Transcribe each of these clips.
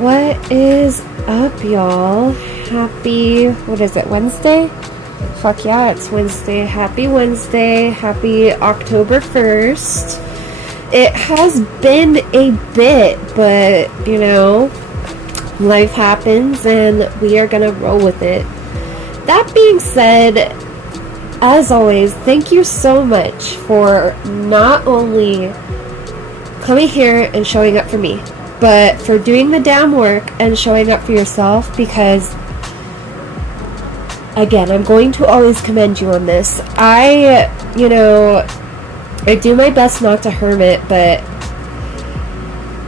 What is up, y'all? Happy, what is it, Wednesday? Fuck yeah, it's Wednesday. Happy Wednesday. Happy October 1st. It has been a bit, but, you know, life happens and we are gonna roll with it. That being said, as always, thank you so much for not only coming here and showing up for me, but for doing the damn work and showing up for yourself, because again, I'm going to always commend you on this. I do my best not to hermit, but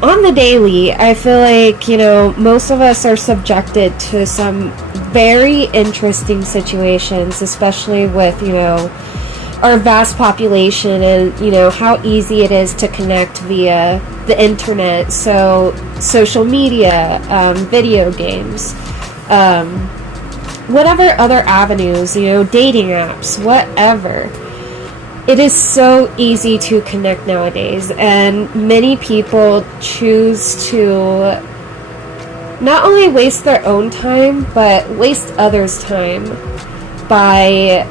on the daily, I feel like, most of us are subjected to some very interesting situations, especially with, our vast population and, how easy it is to connect via the internet. So, social media, video games, whatever other avenues, dating apps, whatever. It is so easy to connect nowadays, and many people choose to not only waste their own time, but waste others' time by...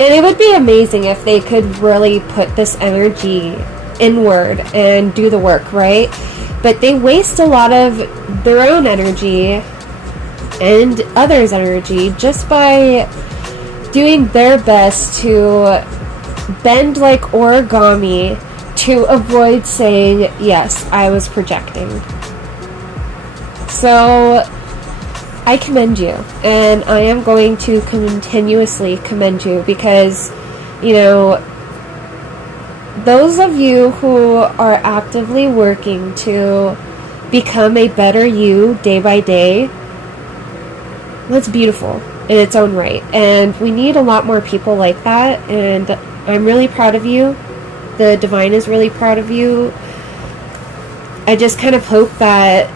And it would be amazing if they could really put this energy inward and do the work, right? But they waste a lot of their own energy and others' energy just by doing their best to bend like origami to avoid saying, yes, I was projecting. So I commend you, and I am going to continuously commend you, because, those of you who are actively working to become a better you day by day, that's beautiful in its own right, and we need a lot more people like that, and I'm really proud of you. The divine is really proud of you. I just kind of hope that,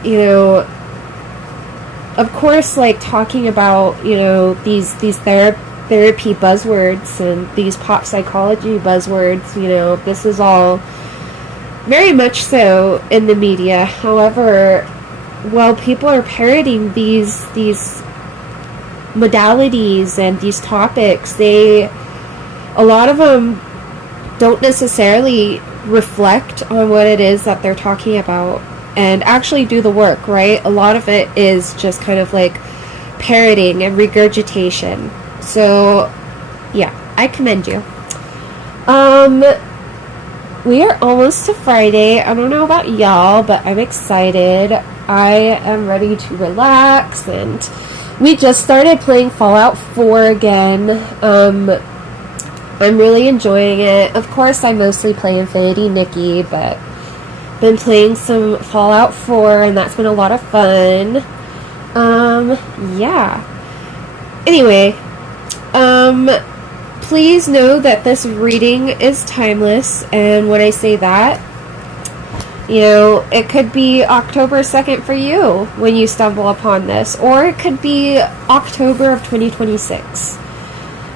of course, like talking about, these therapy buzzwords and these pop psychology buzzwords, this is all very much so in the media. However, while people are parroting these modalities and these topics, a lot of them don't necessarily reflect on what it is that they're talking about and actually do the work, right? A lot of it is just kind of like parroting and regurgitation. So yeah, I commend you. We are almost to Friday. I don't know about y'all, but I'm excited. I am ready to relax, and we just started playing Fallout 4 again. I'm really enjoying it. Of course, I mostly play Infinity Nikki, but been playing some Fallout 4, and that's been a lot of fun. Yeah. Anyway, please know that this reading is timeless, and when I say that, it could be October 2nd for you when you stumble upon this, or it could be October of 2026.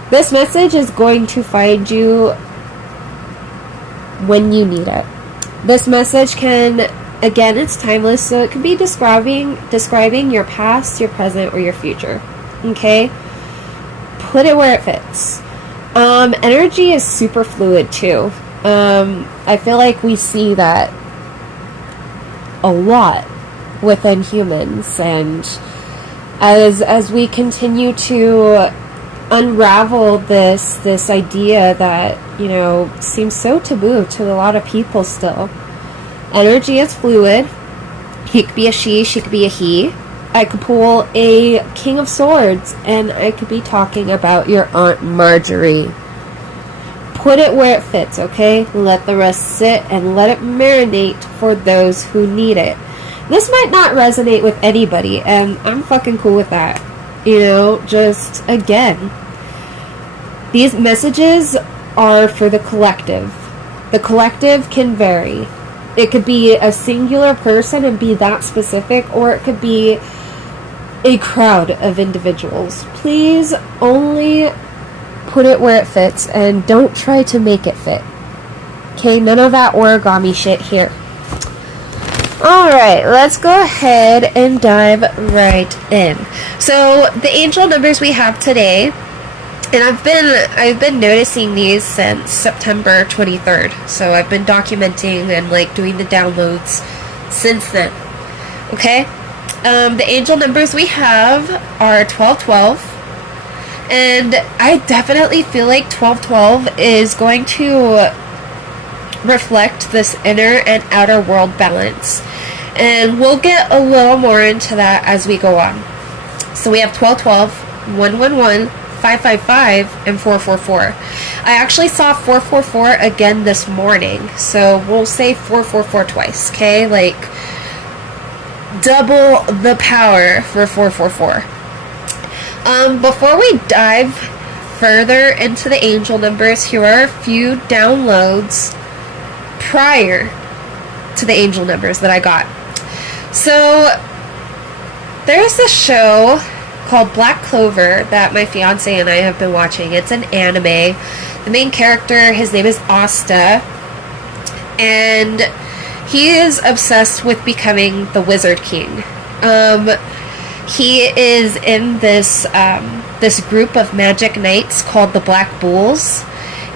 This message is going to find you when you need it. This message can, again, it's timeless, so it can be describing your past, your present, or your future. Okay? Put it where it fits. Energy is super fluid too. I feel like we see that a lot within humans, and as we continue to unravel this idea that, seems so taboo to a lot of people still. Energy is fluid. He could be a she could be a he. I could pull a King of Swords, and I could be talking about your Aunt Marjorie. Put it where it fits, okay? Let the rest sit and let it marinate for those who need it. This might not resonate with anybody, and I'm fucking cool with that. Just, again, these messages are for the collective. The collective can vary. It could be a singular person and be that specific, or it could be a crowd of individuals. Please only put it where it fits, and don't try to make it fit. Okay, none of that origami shit here. Alright, let's go ahead and dive right in. So, the angel numbers we have today, and I've been noticing these since September 23rd. So I've been documenting and like doing the downloads since then. Okay? The angel numbers we have are 1212. And I definitely feel like 1212 is going to reflect this inner and outer world balance. And we'll get a little more into that as we go on. So we have 1212, 111, 555, and 444. I actually saw 444 again this morning, so we'll say 444 twice, okay? Like, double the power for 444. Before we dive further into the angel numbers, here are a few downloads prior to the angel numbers that I got. So, there's a show called Black Clover that my fiance and I have been watching. It's an anime. The main character, his name is Asta, and he is obsessed with becoming the Wizard King. He is in this this group of magic knights called the Black Bulls.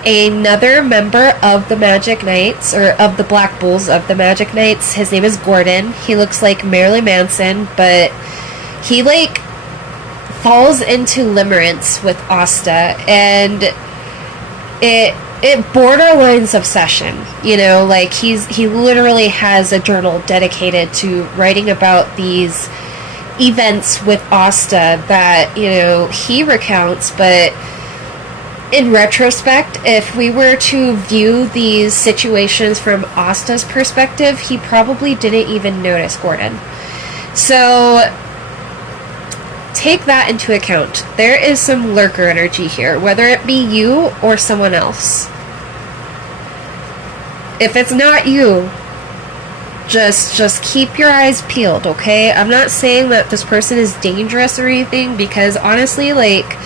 Another member of the Magic Knights, or of the Black Bulls of the Magic Knights, his name is Gordon. He looks like Marilyn Manson, but he like falls into limerence with Asta, and it borderlines obsession. You know, like he literally has a journal dedicated to writing about these events with Asta that, you know, he recounts. But in retrospect, if we were to view these situations from Asta's perspective, he probably didn't even notice Gordon. So take that into account. There is some lurker energy here, whether it be you or someone else. If it's not you, just keep your eyes peeled, okay? I'm not saying that this person is dangerous or anything, because honestly, like,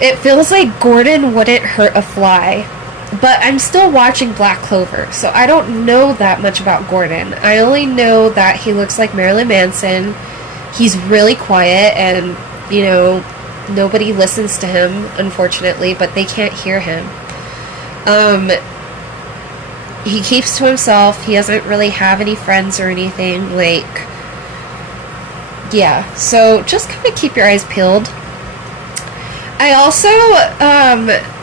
it feels like Gordon wouldn't hurt a fly. But I'm still watching Black Clover, so I don't know that much about Gordon. I only know that he looks like Marilyn Manson. He's really quiet, and, you know, nobody listens to him, unfortunately, but they can't hear him. He keeps to himself. He doesn't really have any friends or anything. Like, yeah, so just kind of keep your eyes peeled. I also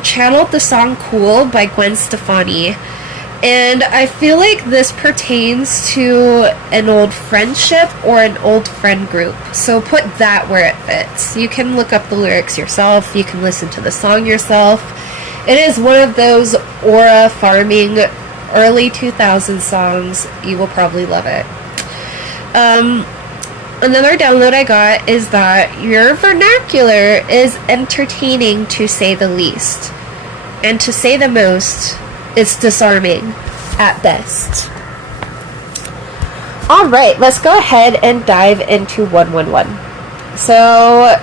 channeled the song Cool by Gwen Stefani, and I feel like this pertains to an old friendship or an old friend group. So put that where it fits. You can look up the lyrics yourself. You can listen to the song yourself. It is one of those aura farming early 2000s songs. You will probably love it. Another download I got is that your vernacular is entertaining, to say the least. And to say the most, it's disarming at best. Alright, let's go ahead and dive into 111. So,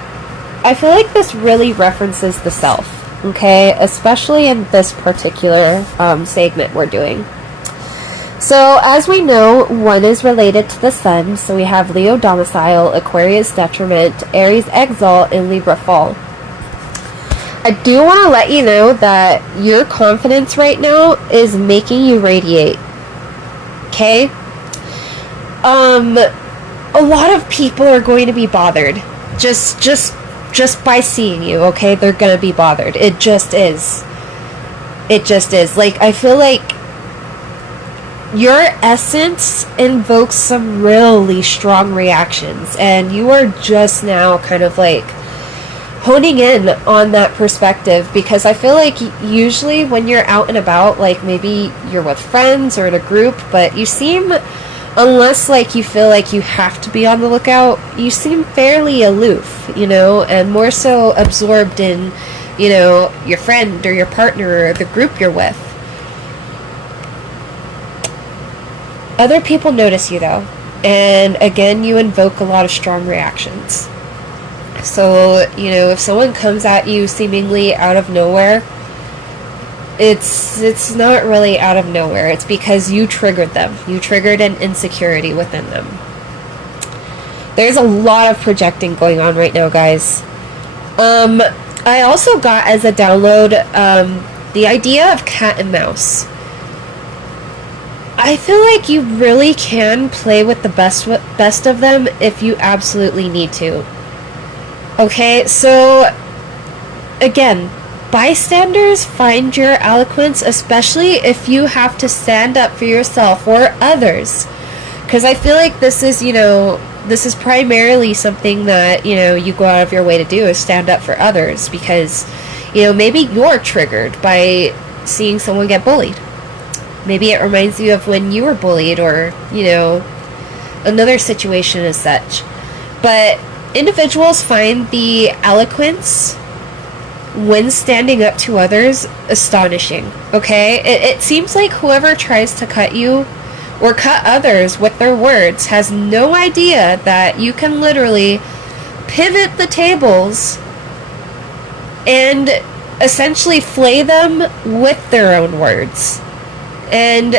I feel like this really references the self, okay? Especially in this particular segment we're doing. So, as we know, 1 is related to the sun, so we have Leo domicile, Aquarius detriment, Aries exalt, and Libra fall. I do want to let you know that your confidence right now is making you radiate. Okay? A lot of people are going to be bothered. Just by seeing you, okay? They're going to be bothered. It just is. It just is. Like, I feel like your essence invokes some really strong reactions, and you are just now kind of like honing in on that perspective, because I feel like usually when you're out and about, like maybe you're with friends or in a group, but you seem, unless like you feel like you have to be on the lookout, you seem fairly aloof, you know, and more so absorbed in, you know, your friend or your partner or the group you're with. Other people notice you though, and again, you invoke a lot of strong reactions. So, you know, if someone comes at you seemingly out of nowhere, it's not really out of nowhere. It's because you triggered them. You triggered an insecurity within them. There's a lot of projecting going on right now, guys. I also got as a download the idea of cat and mouse. I feel like you really can play with the best of them if you absolutely need to. Okay, so again, bystanders find your eloquence, especially if you have to stand up for yourself or others. Because I feel like this is, this is primarily something that, you go out of your way to do, is stand up for others. Because, maybe you're triggered by seeing someone get bullied. Maybe it reminds you of when you were bullied, or, another situation as such. But individuals find the eloquence when standing up to others astonishing, okay? It seems like whoever tries to cut you or cut others with their words has no idea that you can literally pivot the tables and essentially flay them with their own words. And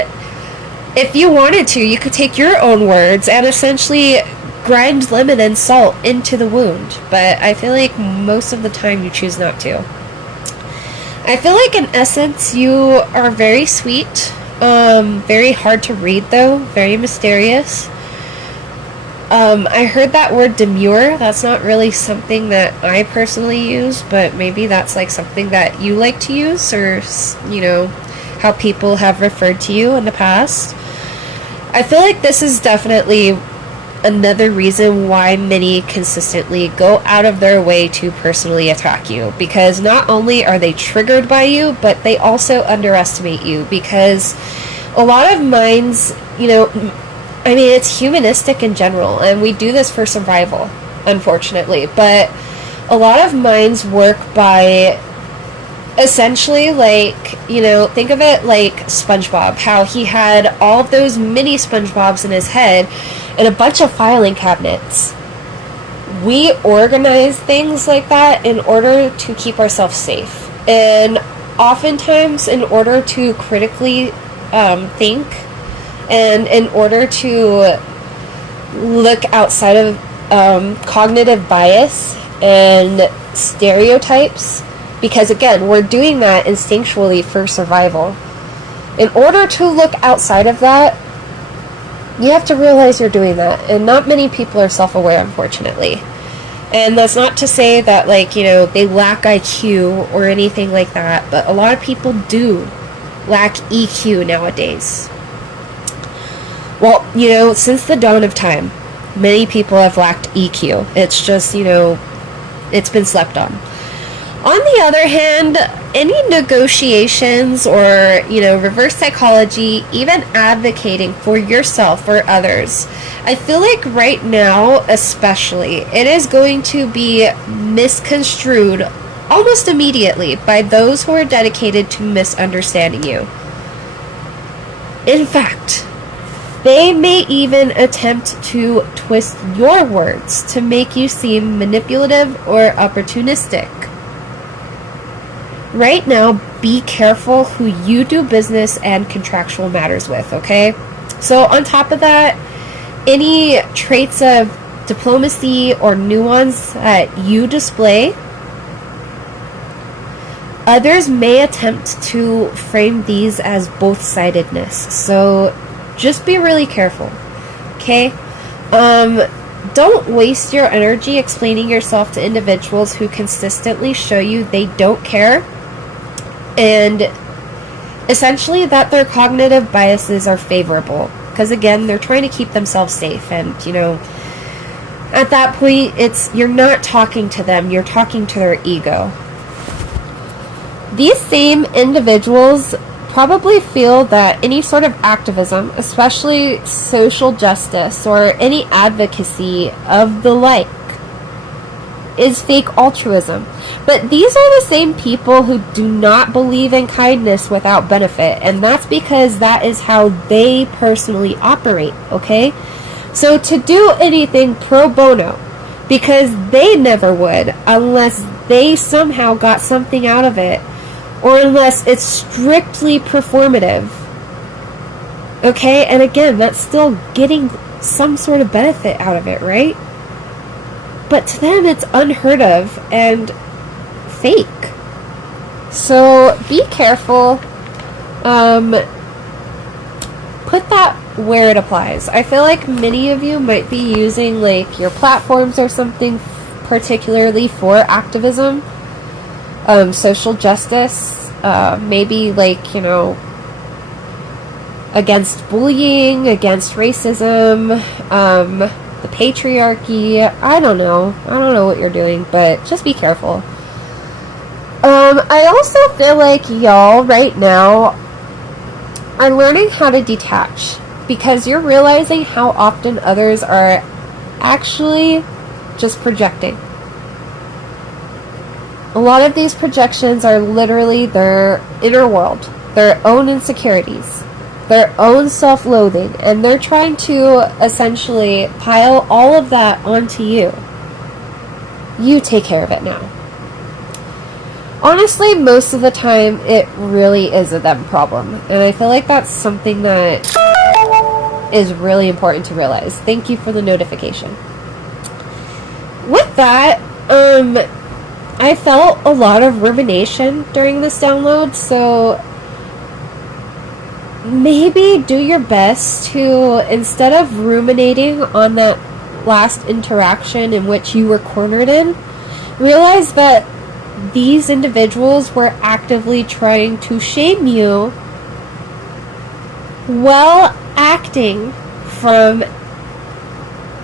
if you wanted to, you could take your own words and essentially grind lemon and salt into the wound. But I feel like most of the time you choose not to. I feel like in essence you are very sweet. Very hard to read though. Very mysterious. I heard that word demure. That's not really something that I personally use, but maybe that's like something that you like to use, or, how people have referred to you in the past. I feel like this is definitely another reason why many consistently go out of their way to personally attack you, because not only are they triggered by you, but they also underestimate you, because a lot of minds, it's humanistic in general, and we do this for survival, unfortunately, but a lot of minds work by essentially, think of it like SpongeBob, how he had all of those mini SpongeBobs in his head and a bunch of filing cabinets. We organize things like that in order to keep ourselves safe, and oftentimes in order to critically think, and in order to look outside of cognitive bias and stereotypes. Because again, we're doing that instinctually for survival. In order to look outside of that, you have to realize you're doing that. And not many people are self-aware, unfortunately. And that's not to say that, they lack IQ or anything like that. But a lot of people do lack EQ nowadays. Well, since the dawn of time, many people have lacked EQ. It's just, it's been slept on. On the other hand, any negotiations or, reverse psychology, even advocating for yourself or others, I feel like right now, especially, it is going to be misconstrued almost immediately by those who are dedicated to misunderstanding you. In fact, they may even attempt to twist your words to make you seem manipulative or opportunistic. Right now, be careful who you do business and contractual matters with, okay? So on top of that, any traits of diplomacy or nuance that you display, others may attempt to frame these as both-sidedness. So just be really careful, okay? Don't waste your energy explaining yourself to individuals who consistently show you they don't care, and essentially that their cognitive biases are favorable, because again, they're trying to keep themselves safe. And at that point, you're not talking to them, you're talking to their ego. These same individuals probably feel that any sort of activism, especially social justice or any advocacy of the like, is fake altruism. But these are the same people who do not believe in kindness without benefit, and that's because that is how they personally operate, okay? So to do anything pro bono, because they never would unless they somehow got something out of it, or unless it's strictly performative. Okay, and again, that's still getting some sort of benefit out of it, right? But to them, it's unheard of and fake. So be careful. Put that where it applies. I feel like many of you might be using like your platforms or something particularly for activism, social justice, maybe like, you know, against bullying, against racism, the patriarchy. I don't know what you're doing, but just be careful. I also feel like y'all right now are learning how to detach, because you're realizing how often others are actually just projecting. A lot of these projections are literally their inner world, their own insecurities, their own self-loathing, and they're trying to essentially pile all of that onto you. You take care of it now. Honestly, most of the time, it really is a them problem. And I feel like that's something that is really important to realize. Thank you for the notification. With that, I felt a lot of rumination during this download, so maybe do your best to, instead of ruminating on that last interaction in which you were cornered in, realize that these individuals were actively trying to shame you while acting from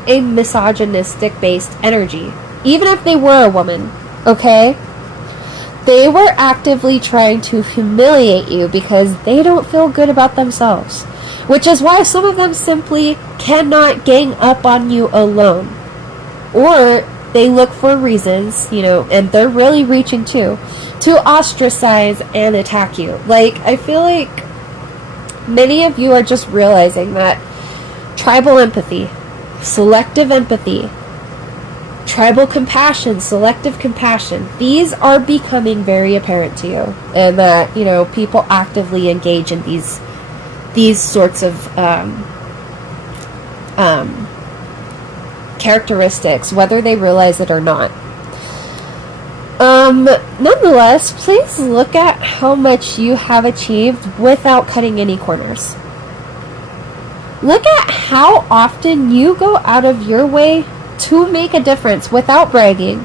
a misogynistic based energy. Even if they were a woman, okay? They were actively trying to humiliate you because they don't feel good about themselves. Which is why some of them simply cannot gang up on you alone. Or they look for reasons, you know, and they're really reaching to ostracize and attack you. Like, I feel like many of you are just realizing that tribal empathy, selective empathy, tribal compassion, selective compassion, these are becoming very apparent to you. And that, you know, people actively engage in these sorts of characteristics, whether they realize it or not. Nonetheless, please look at how much you have achieved without cutting any corners. Look at how often you go out of your way to make a difference without bragging.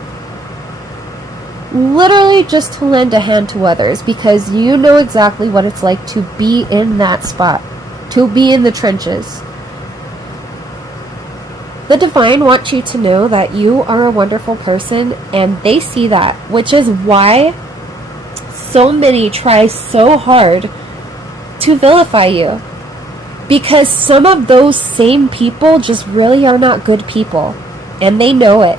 Literally just to lend a hand to others, because you know exactly what it's like to be in that spot, to be in the trenches. The divine wants you to know that you are a wonderful person, and they see that, which is why so many try so hard to vilify you. Because some of those same people just really are not good people, and they know it.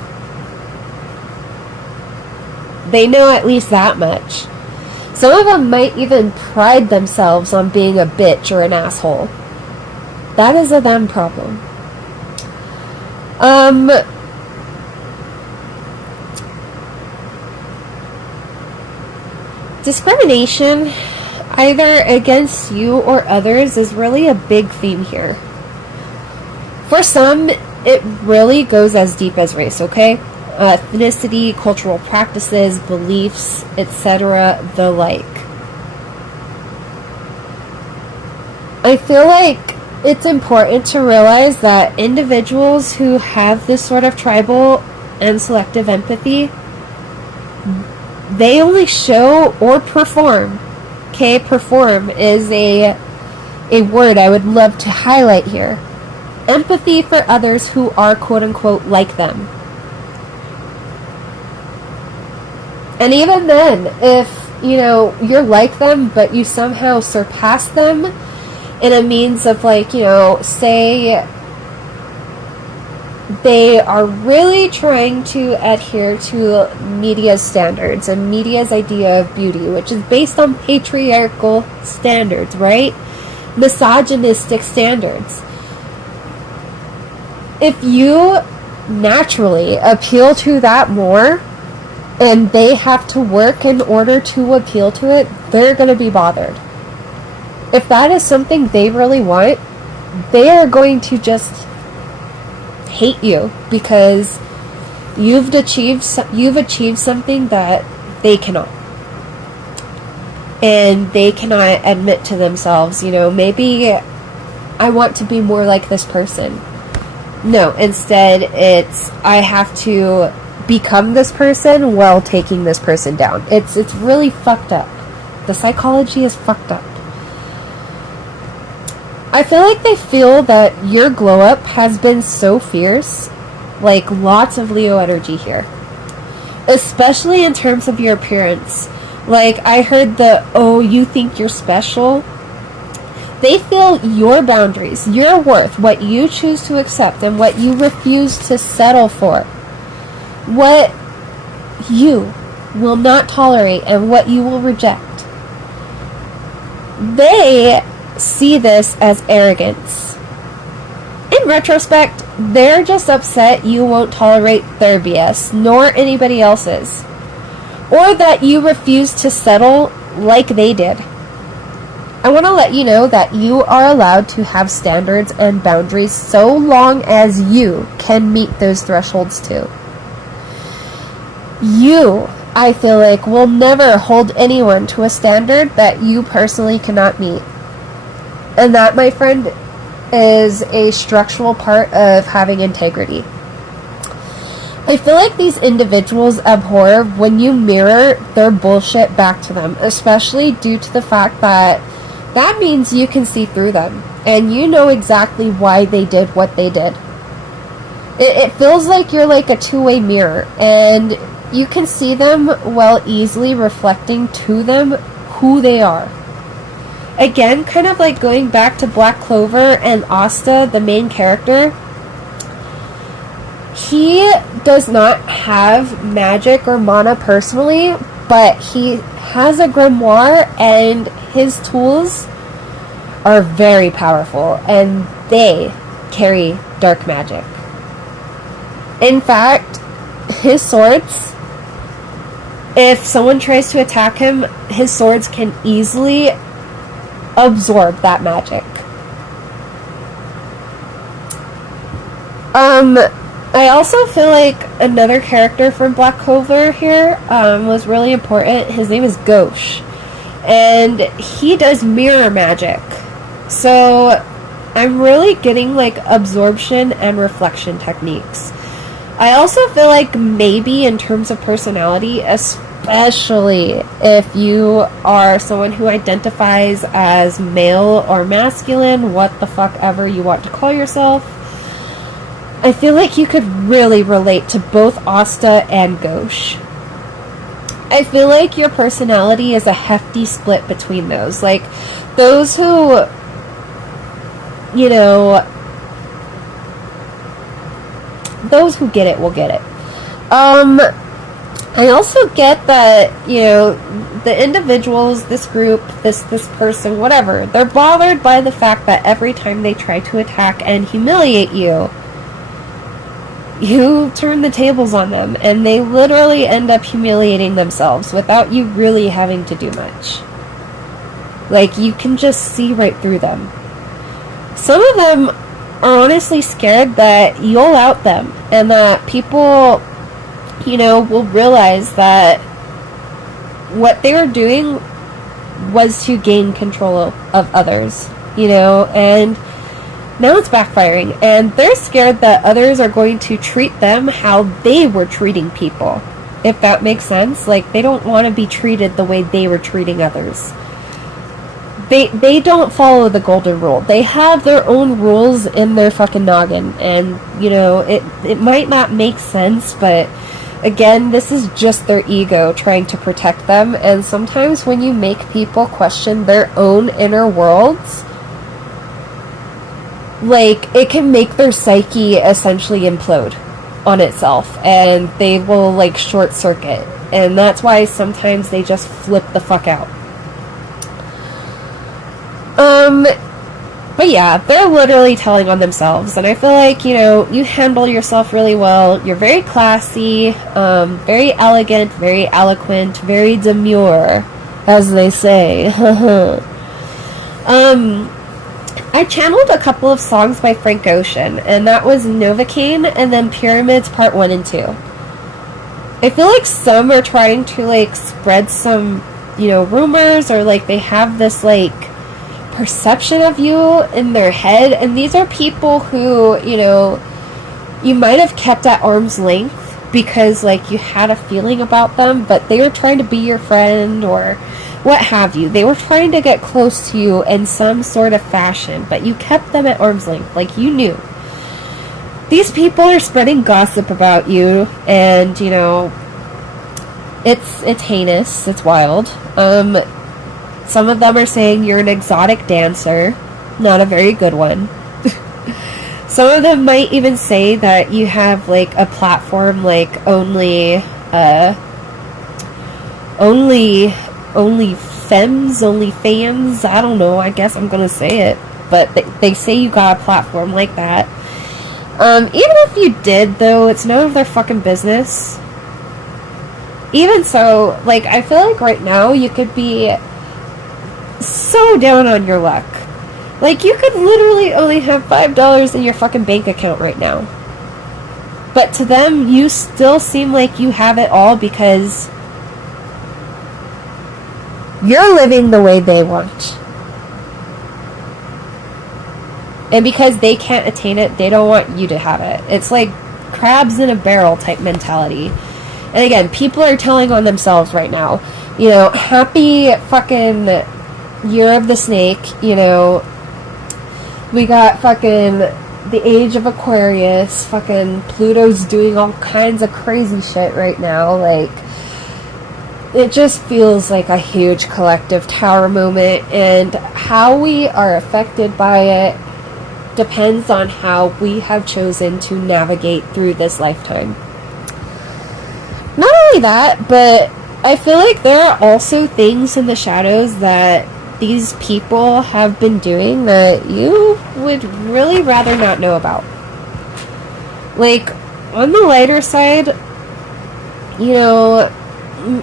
They know at least that much. Some of them might even pride themselves on being a bitch or an asshole. That is a them problem. Discrimination, either against you or others, is really a big theme here. For some, it really goes as deep as race, okay? Ethnicity, cultural practices, beliefs, etc., the like. I feel like it's important to realize that individuals who have this sort of tribal and selective empathy, they only show or perform. Okay, perform is a word I would love to highlight here. Empathy for others who are quote-unquote like them. And even then, if, you know, you're like them, but you somehow surpass them in a means of, like, you know, say they are really trying to adhere to media's standards and media's idea of beauty, which is based on patriarchal standards, right? Misogynistic standards. If you naturally appeal to that more, and they have to work in order to appeal to it, they're going to be bothered. If that is something they really want, they are going to just hate you because you've achieved something that they cannot. And they cannot admit to themselves, maybe I want to be more like this person. No, instead it's I have to become this person while taking this person down. It's really fucked up. The psychology is fucked up. I feel like they feel that your glow up has been so fierce, like lots of Leo energy here. Especially in terms of your appearance. Like, I heard you think you're special. They feel your boundaries, your worth, what you choose to accept and what you refuse to settle for. What you will not tolerate and what you will reject. They see this as arrogance. In retrospect, they're just upset you won't tolerate their BS, nor anybody else's. Or that you refuse to settle like they did. I want to let you know that you are allowed to have standards and boundaries so long as you can meet those thresholds too. You, I feel like, will never hold anyone to a standard that you personally cannot meet. And that, my friend, is a structural part of having integrity. I feel like these individuals abhor when you mirror their bullshit back to them, especially due to the fact that means you can see through them, and you know exactly why they did what they did. It feels like you're like a two-way mirror, and you can see them while easily reflecting to them who they are. Again, kind of like going back to Black Clover and Asta, the main character. He does not have magic or mana personally, but he has a grimoire and his tools are very powerful and they carry dark magic. In fact, his swords, if someone tries to attack him, his swords can easily absorb that magic. I also feel like another character from Black Clover here was really important. His name is Gauche. And he does mirror magic. So I'm really getting like absorption and reflection techniques. I also feel like maybe in terms of personality, especially if you are someone who identifies as male or masculine, what the fuck ever you want to call yourself, I feel like you could really relate to both Asta and Gauche. I feel like your personality is a hefty split between those. Like, those who, those who get it will get it. I also get that, the individuals, this group, this person, whatever, they're bothered by the fact that every time they try to attack and humiliate you, you turn the tables on them, and they literally end up humiliating themselves without you really having to do much. Like, you can just see right through them. Some of them are honestly scared that you'll out them, and that people, will realize that what they were doing was to gain control of others, and now it's backfiring, and they're scared that others are going to treat them how they were treating people, if that makes sense. Like, they don't want to be treated the way they were treating others. They don't follow the golden rule. They have their own rules in their fucking noggin, and, it might not make sense, but again, this is just their ego trying to protect them, and sometimes when you make people question their own inner worlds, like, it can make their psyche essentially implode on itself, and they will, like, short circuit, and that's why sometimes they just flip the fuck out. But yeah, they're literally telling on themselves, and I feel like, you know, you handle yourself really well. You're very classy, very elegant, very eloquent, very demure, as they say. I channeled a couple of songs by Frank Ocean, and that was Novocaine and then Pyramids Part 1 and 2. I feel like some are trying to, like, spread some, you know, rumors, or, like, they have this, like, perception of you in their head, and these are people who, you know, you might have kept at arm's length because, like, you had a feeling about them, but they were trying to be your friend or what have you. They were trying to get close to you in some sort of fashion, but you kept them at arm's length, like you knew. These people are spreading gossip about you, and, you know, it's heinous, it's wild. Some of them are saying you're an exotic dancer, not a very good one. Some of them might even say that you have, like, a platform like only fans, I don't know, I guess I'm gonna say it, but they say you got a platform like that. Even if you did, though, it's none of their fucking business. Even so, like, I feel like right now you could be so down on your luck. Like, you could literally only have $5 in your fucking bank account right now. But to them, you still seem like you have it all because you're living the way they want. And because they can't attain it, they don't want you to have it. It's like crabs in a barrel type mentality. And again, people are telling on themselves right now. You know, happy fucking Year of the Snake, you know. We got fucking the Age of Aquarius. Fucking Pluto's doing all kinds of crazy shit right now. Like, it just feels like a huge collective tower moment. And how we are affected by it depends on how we have chosen to navigate through this lifetime. Not only that, but I feel like there are also things in the shadows that these people have been doing that you would really rather not know about. Like, on the lighter side, you know,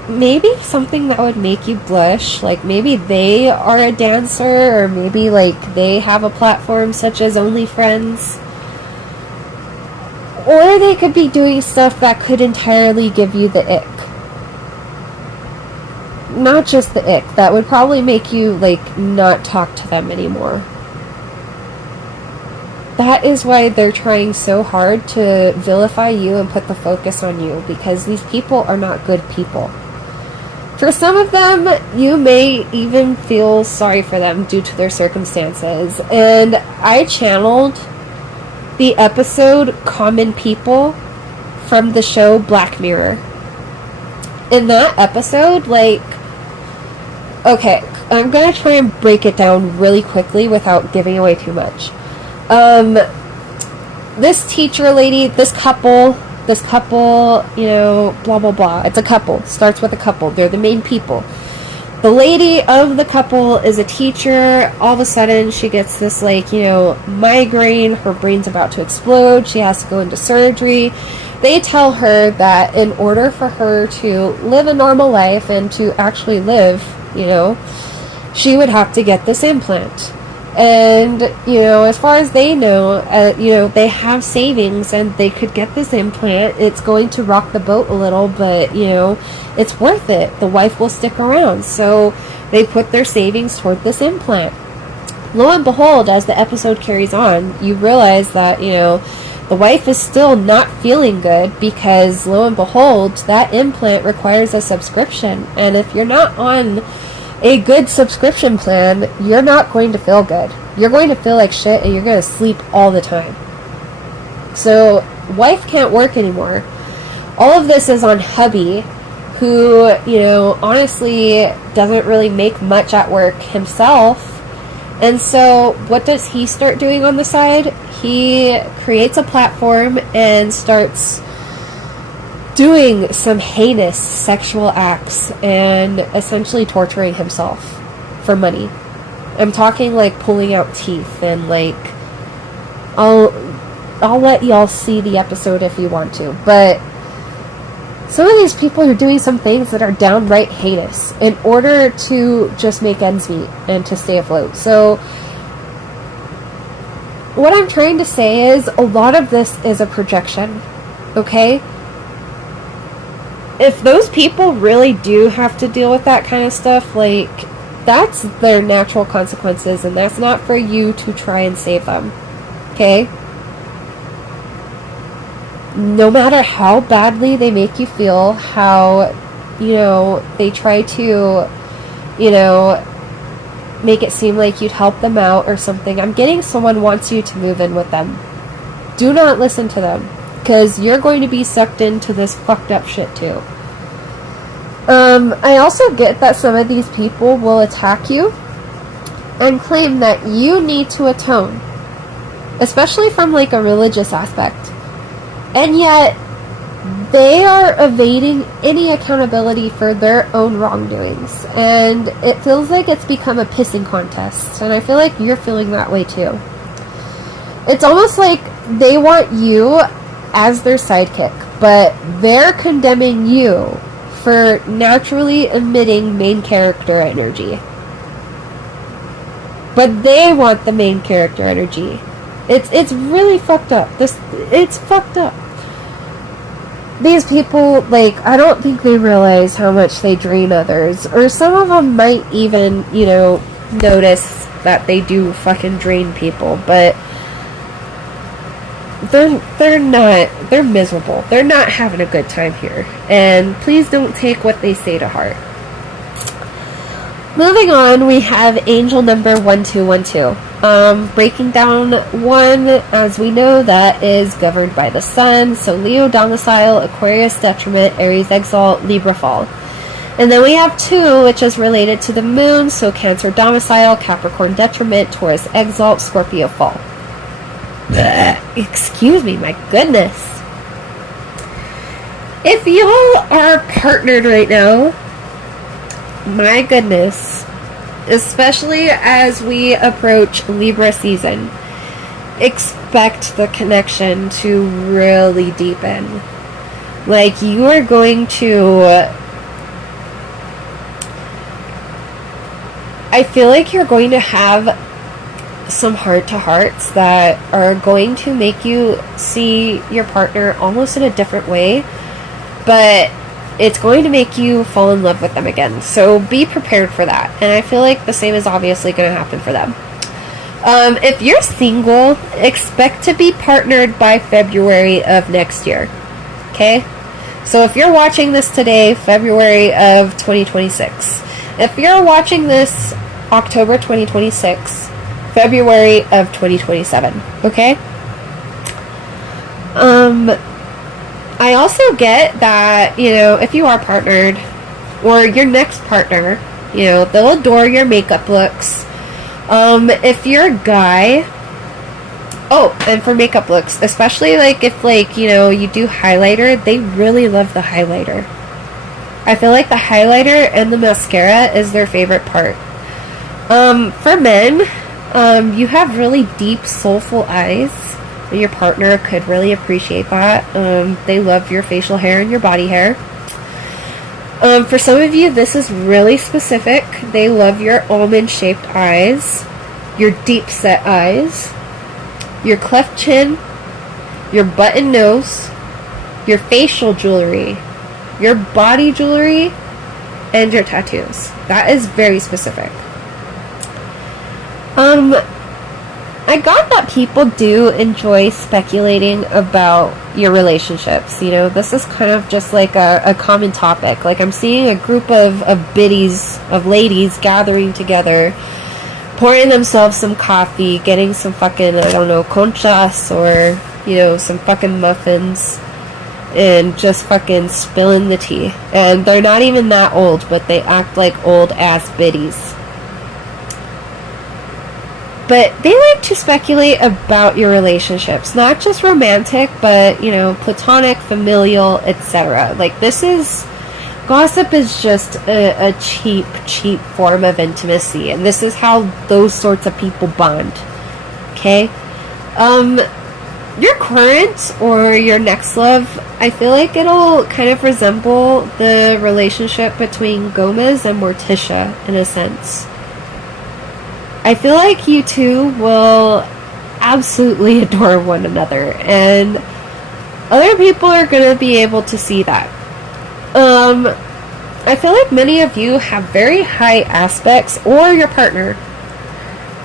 maybe something that would make you blush, like maybe they are a dancer, or maybe like they have a platform such as OnlyFriends, or they could be doing stuff that could entirely give you the ick. Not just the ick, that would probably make you like not talk to them anymore. That is why they're trying so hard to vilify you and put the focus on you, because these people are not good people. For some of them, you may even feel sorry for them due to their circumstances. And I channeled the episode Common People from the show Black Mirror. In that episode, like, okay, I'm going to try and break it down really quickly without giving away too much. This teacher lady, this couple, you know, blah, blah, blah. It's a couple. Starts with a couple. They're the main people. The lady of the couple is a teacher. All of a sudden, she gets this, like, you know, migraine. Her brain's about to explode. She has to go into surgery. They tell her that in order for her to live a normal life and to actually live, you know, she would have to get this implant. And, you know, as far as they know, you know, they have savings and they could get this implant. It's going to rock the boat a little, but, you know, it's worth it. The wife will stick around. So they put their savings toward this implant. Lo and behold, as the episode carries on, you realize that, you know, the wife is still not feeling good because, lo and behold, that implant requires a subscription. And if you're not on a good subscription plan, you're not going to feel good. You're going to feel like shit and you're going to sleep all the time. So, wife can't work anymore. All of this is on hubby, who, you know, honestly doesn't really make much at work himself. And so, what does he start doing on the side? He creates a platform and starts doing some heinous sexual acts and essentially torturing himself for money. I'm talking like pulling out teeth, and like I'll let y'all see the episode if you want to, but some of these people are doing some things that are downright heinous in order to just make ends meet and to stay afloat. So what I'm trying to say is a lot of this is a projection, okay? If those people really do have to deal with that kind of stuff, like, that's their natural consequences, and that's not for you to try and save them, okay? No matter how badly they make you feel, how, they try to, make it seem like you'd help them out or something. I'm getting someone wants you to move in with them. Do not listen to them, because you're going to be sucked into this fucked up shit too. I also get that some of these people will attack you and claim that you need to atone, especially from like a religious aspect. And yet, they are evading any accountability for their own wrongdoings. And it feels like it's become a pissing contest. And I feel like you're feeling that way too. It's almost like they want you as their sidekick, but they're condemning you for naturally emitting main character energy. But they want the main character energy. It's really fucked up. It's fucked up. These people, like, I don't think they realize how much they drain others. Or some of them might even, notice that they do fucking drain people. But they're miserable. They're not having a good time here. And please don't take what they say to heart. Moving on, we have angel number 1212. Breaking down 1, as we know, that is governed by the sun. So Leo domicile, Aquarius detriment, Aries exalt, Libra fall. And then we have 2, which is related to the moon. So Cancer domicile, Capricorn detriment, Taurus exalt, Scorpio fall. Excuse me, my goodness. If y'all are partnered right now, my goodness, especially as we approach Libra season, expect the connection to really deepen. Like, you are going to, I feel like you're going to have some heart-to-hearts that are going to make you see your partner almost in a different way, but it's going to make you fall in love with them again. So be prepared for that. And I feel like the same is obviously going to happen for them. If you're single, expect to be partnered by February of next year. Okay? So if you're watching this today, February of 2026. If you're watching this October 2026, February of 2027. Okay? I also get that, if you are partnered, or your next partner, they'll adore your makeup looks. If you're a guy, and for makeup looks, especially, like, if, like, you do highlighter, they really love the highlighter. I feel like the highlighter and the mascara is their favorite part. For men, you have really deep, soulful eyes. Your partner could really appreciate that. They love your facial hair and your body hair. For some of you, this is really specific. They love your almond-shaped eyes, your deep-set eyes, your cleft chin, your button nose, your facial jewelry, your body jewelry, and your tattoos. That is very specific. I got that people do enjoy speculating about your relationships. This is kind of just like a common topic. Like, I'm seeing a group of biddies, of ladies gathering together, pouring themselves some coffee, getting some fucking, I don't know, conchas or, some fucking muffins, and just fucking spilling the tea. And they're not even that old, but they act like old-ass biddies. But they like to speculate about your relationships, not just romantic, but, platonic, familial, etc. Like, this is Gossip is just a cheap form of intimacy, and this is how those sorts of people bond. Okay? Your current or your next love, I feel like it'll kind of resemble the relationship between Gomez and Morticia in a sense. I feel like you two will absolutely adore one another, and other people are going to be able to see that. I feel like many of you have very high aspects, or your partner,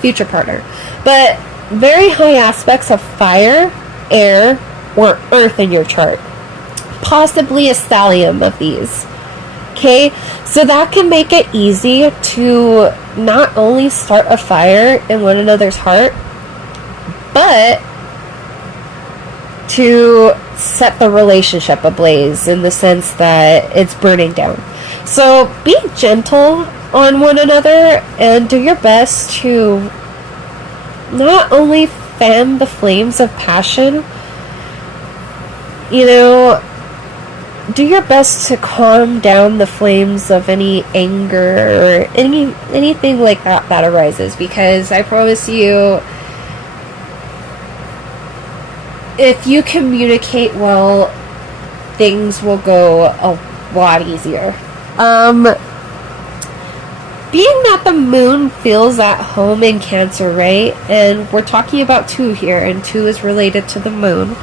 future partner, but very high aspects of fire, air, or earth in your chart. Possibly a stallion of these. Okay, so that can make it easy to not only start a fire in one another's heart, but to set the relationship ablaze in the sense that it's burning down. So be gentle on one another and do your best to not only fan the flames of passion, do your best to calm down the flames of any anger or anything like that arises, because I promise you, if you communicate well, things will go a lot easier. Being that the moon feels at home in Cancer, right? And we're talking about 2 here, and 2 is related to the moon.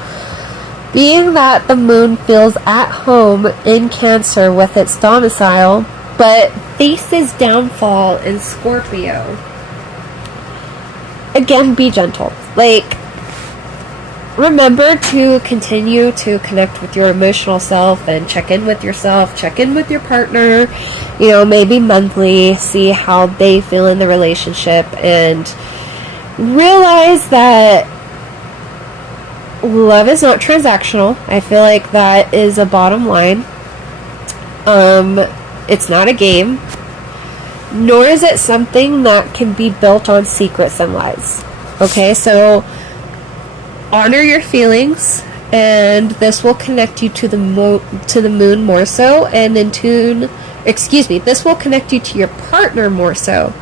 Being that the moon feels at home in Cancer with its domicile, but faces downfall in Scorpio. Again, be gentle. Remember to continue to connect with your emotional self and check in with yourself, check in with your partner, maybe monthly, see how they feel in the relationship, and realize that love is not transactional. I feel like that is a bottom line. It's not a game, nor is it something that can be built on secrets and lies. Okay, so honor your feelings, and this will connect you to the moon more so, and this will connect you to your partner more so,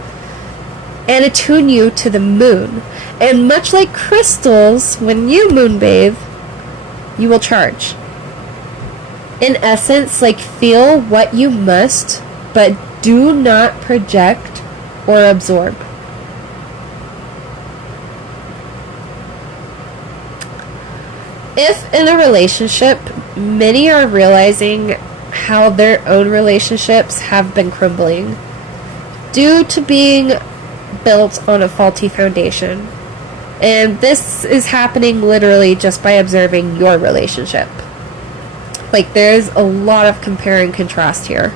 and attune you to the moon. And much like crystals, when you moonbathe, you will charge. In essence, feel what you must, but do not project or absorb. If in a relationship, many are realizing how their own relationships have been crumbling due to being built on a faulty foundation. And this is happening literally just by observing your relationship. There's a lot of compare and contrast here.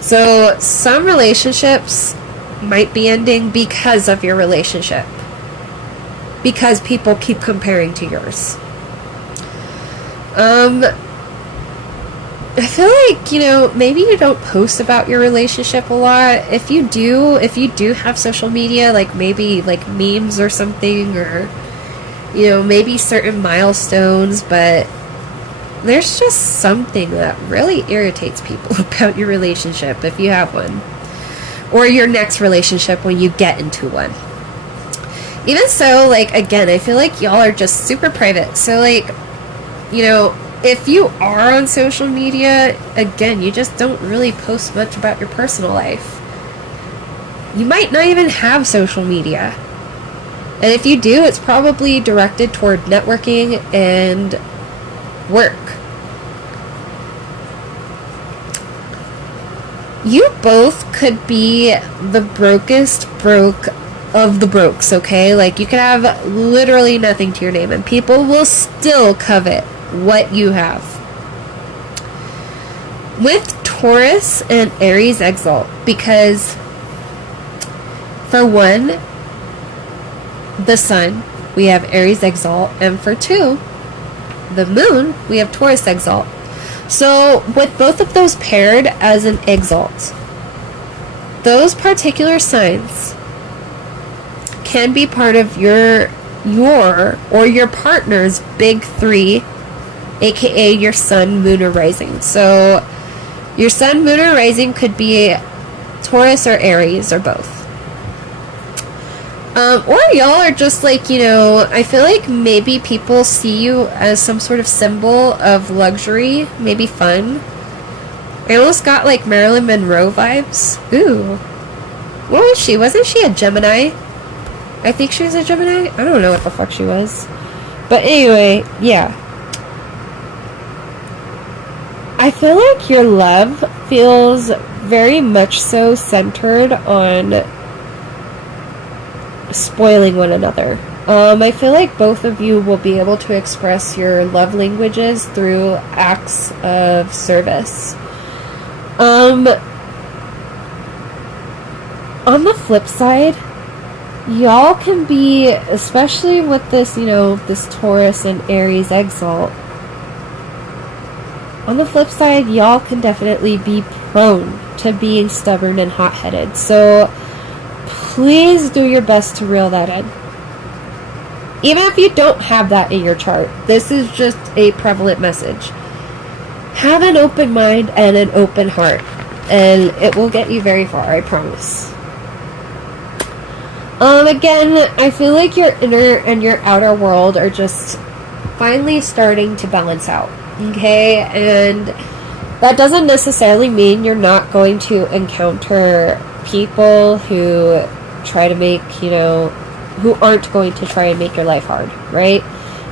So some relationships might be ending because of your relationship, because people keep comparing to yours. I feel like, maybe you don't post about your relationship a lot. If you do have social media, maybe memes or something, or, maybe certain milestones, but there's just something that really irritates people about your relationship if you have one, or your next relationship when you get into one. Even so, again, I feel like y'all are just super private. So, if you are on social media, again, you just don't really post much about your personal life. You might not even have social media. And if you do, it's probably directed toward networking and work. You both could be the brokest broke of the brokes, okay? You could have literally nothing to your name, and people will still covet what you have. With Taurus and Aries exalt, because for 1, the sun, we have Aries exalt, and for 2, the moon, we have Taurus exalt. So with both of those paired as an exalt, those particular signs can be part of your or your partner's big 3, aka your sun, moon, or rising. So Your sun, moon, or rising could be Taurus or Aries or both. Or y'all are just like, you know, I feel like maybe people see you as some sort of symbol of luxury, maybe fun. I almost got like Marilyn Monroe vibes. Ooh. What was she? Wasn't she a Gemini? I think she was a Gemini. I don't know what the fuck she was. But anyway, yeah. I feel like your love feels very much so centered on spoiling one another. I feel like both of you will be able to express your love languages through acts of service. On the flip side, y'all can be, especially with this, you know, this Taurus and Aries exalt, on the flip side, y'all can definitely be prone to being stubborn and hot-headed. So please do your best to reel that in. Even if you don't have that in your chart, this is just a prevalent message. Have an open mind and an open heart, and it will get you very far, I promise. Again, I feel like your inner and your outer world are just finally starting to balance out, okay? And that doesn't necessarily mean you're not going to encounter people who try to make, you know, who aren't going to try and make your life hard, right?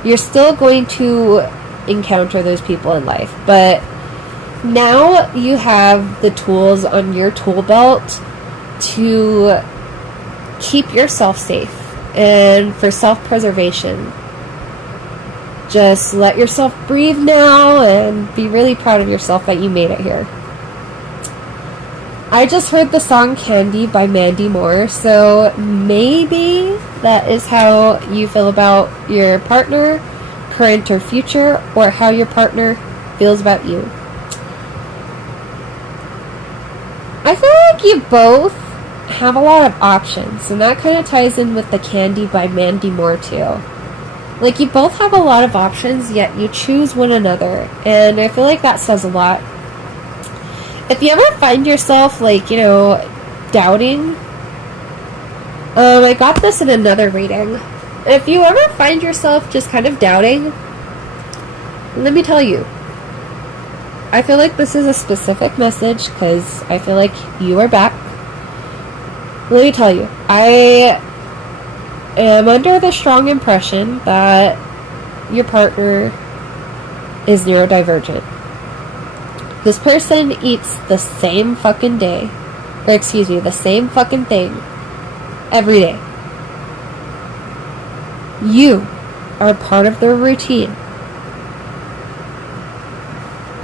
You're still going to encounter those people in life, but now you have the tools on your tool belt to keep yourself safe and for self-preservation. Just let yourself breathe now and be really proud of yourself that you made it here. I just heard the song Candy by Mandy Moore, so maybe that is how you feel about your partner, current or future, or how your partner feels about you. I feel like you both have a lot of options, and that kind of ties in with the Candy by Mandy Moore too. Like, you both have a lot of options, yet you choose one another, and I feel like that says a lot. If you ever find yourself, like, you know, doubting, I got this in another reading. If you ever find yourself just kind of doubting, let me tell you, I feel like this is a specific message because I feel like you are back. Let me tell you, I am under the strong impression that your partner is neurodivergent. This person eats the same fucking day, or excuse me, the same fucking thing every day. You are part of their routine.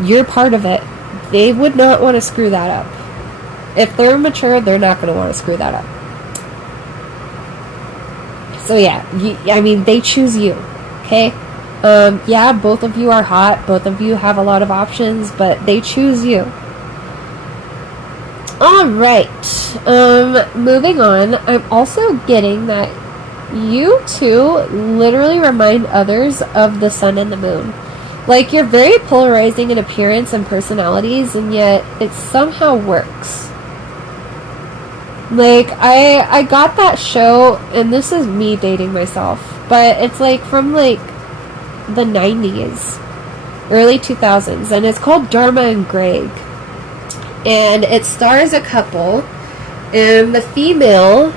You're part of it. They would not want to screw that up. If they're mature, they're not going to want to screw that up. So yeah, I mean, they choose you, okay? Yeah, both of you are hot, both of you have a lot of options, but they choose you. Alright, moving on, I'm also getting that you two literally remind others of the sun and the moon. Like, you're very polarizing in appearance and personalities, and yet it somehow works. Like, I got that show, and this is me dating myself, but it's like from like the 90s, early 2000s, and it's called Dharma and Greg. And it stars a couple, and the female,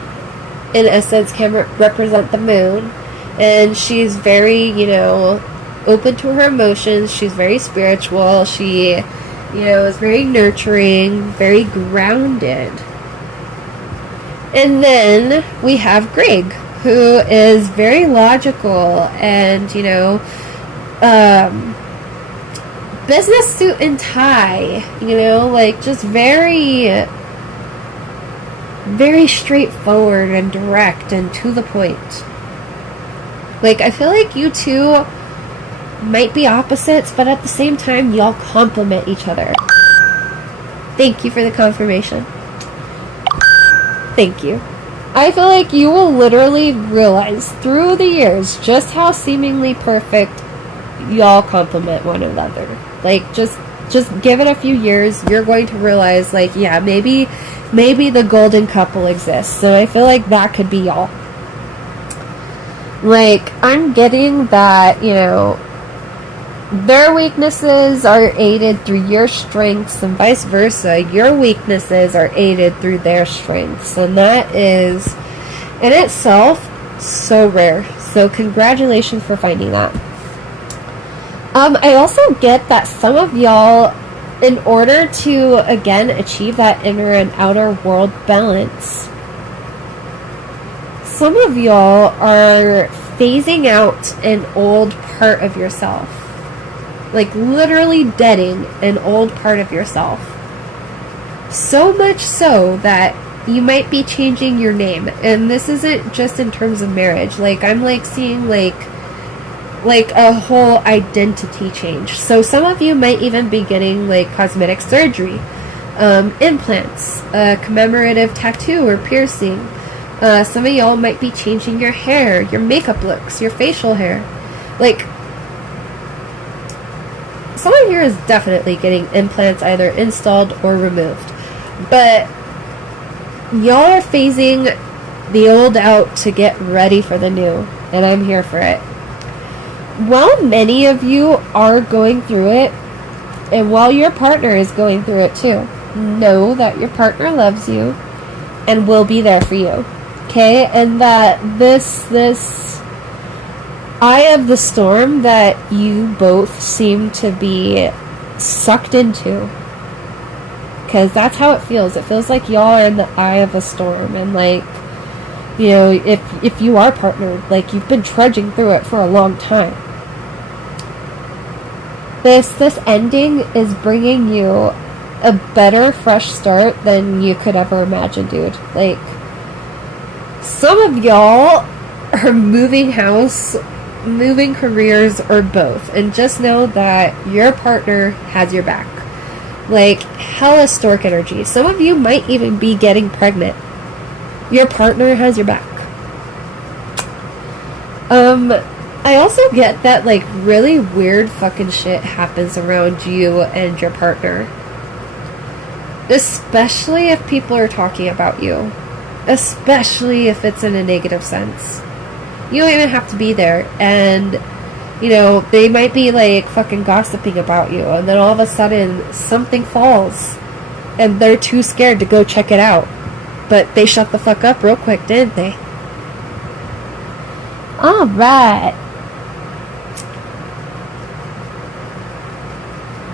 in essence, can represent the moon, and she's very, you know, open to her emotions. She's very spiritual. She, you know, is very nurturing, very grounded. And then we have Greg, who is very logical and, you know, business suit and tie, you know, like just very, very straightforward and direct and to the point. Like, I feel like you two might be opposites, but at the same time, y'all complement each other. Thank you for the confirmation. Thank you. I feel like you will literally realize through the years just how seemingly perfect y'all complement one another. Like, just Just give it a few years. You're going to realize, like, yeah, maybe the golden couple exists. So I feel like that could be y'all. Like, I'm getting that, you know, their weaknesses are aided through your strengths, and vice versa. Your weaknesses are aided through their strengths. And that is, in itself, so rare. So congratulations for finding that. I also get that some of y'all, in order to, again, achieve that inner and outer world balance, some of y'all are phasing out an old part of yourself. Like, literally deading an old part of yourself. So much so that you might be changing your name. And this isn't just in terms of marriage. Like, I'm, like, seeing, like a whole identity change. So some of you might even be getting, like, cosmetic surgery, implants, a commemorative tattoo or piercing. Some of y'all might be changing your hair, your makeup looks, your facial hair. Like, someone here is definitely getting implants either installed or removed. But y'all are phasing the old out to get ready for the new. And I'm here for it. While many of you are going through it, and while your partner is going through it too, know that your partner loves you and will be there for you. Okay? And that this eye of the storm that you both seem to be sucked into, because that's how it feels. It feels like y'all are in the eye of a storm, and, like, you know, if you are partnered, like, you've been trudging through it for a long time. This ending is bringing you a better, fresh start than you could ever imagine, dude. Like, some of y'all are moving house, moving careers, or both. And just know that your partner has your back. Like, hella stork energy. Some of you might even be getting pregnant. Your partner has your back. I also get that, like, really weird fucking shit happens around you and your partner. Especially if people are talking about you. Especially if it's in a negative sense. You don't even have to be there. And, you know, they might be, like, fucking gossiping about you. And then all of a sudden, something falls. And they're too scared to go check it out. But they shut the fuck up real quick, didn't they? Alright.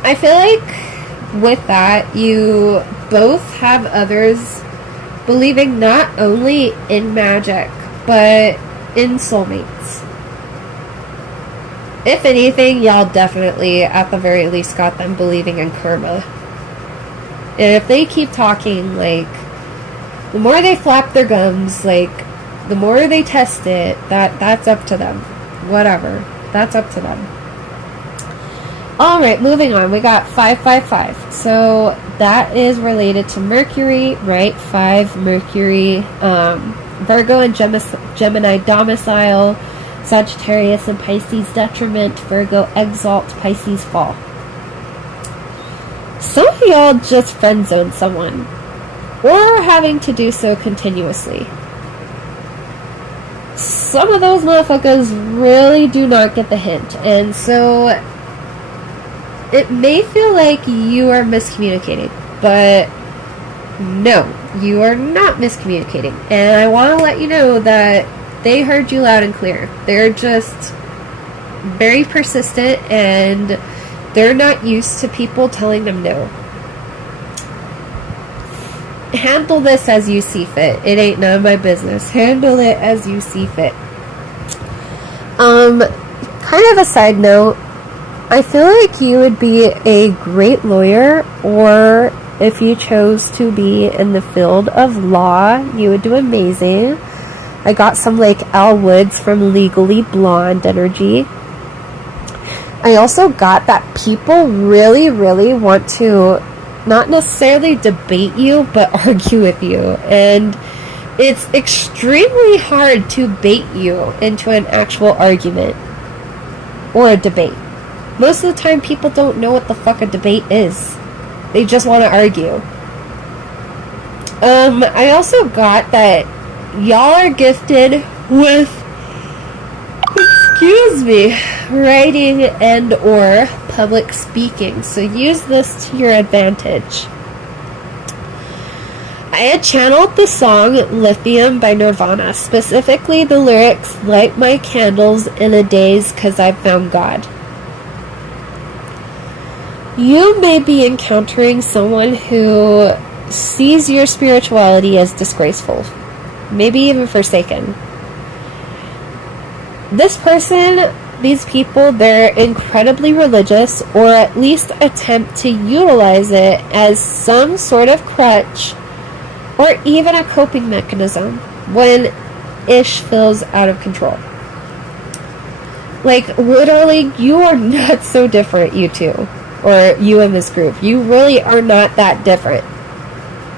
I feel like with that, you both have others believing not only in magic, but in soulmates. If anything, y'all definitely, at the very least, got them believing in karma. And if they keep talking, like, the more they flap their gums, like, the more they test it, that's up to them. Whatever. That's up to them. Alright, moving on. We got 555. So that is related to Mercury, right? 5 Mercury, Virgo and Gemini domicile, Sagittarius and Pisces detriment, Virgo exalt, Pisces fall. Some of y'all just friend zone someone, or are having to do so continuously. Some of those motherfuckers really do not get the hint, and so it may feel like you are miscommunicating, but no, you are not miscommunicating. And I want to let you know that they heard you loud and clear. They're just very persistent, and they're not used to people telling them no. Handle this as you see fit. It ain't none of my business. Handle it as you see fit. Kind of a side note, I feel like you would be a great lawyer, or if you chose to be in the field of law, you would do amazing. I got some, like, Al Woods from Legally Blonde energy. I also got that people really, really want to not necessarily debate you, but argue with you. And it's extremely hard to bait you into an actual argument or a debate. Most of the time, people don't know what the fuck a debate is. They just want to argue. I also got that y'all are gifted with, excuse me, writing and or public speaking. So use this to your advantage. I had channeled the song Lithium by Nirvana, specifically the lyrics, light my candles in a daze 'cause I've found God. You may be encountering someone who sees your spirituality as disgraceful, maybe even forsaken. This person, these people, they're incredibly religious, or at least attempt to utilize it as some sort of crutch or even a coping mechanism when ish feels out of control. Like, literally, you are not so different, you two, or you in this group. You really are not that different,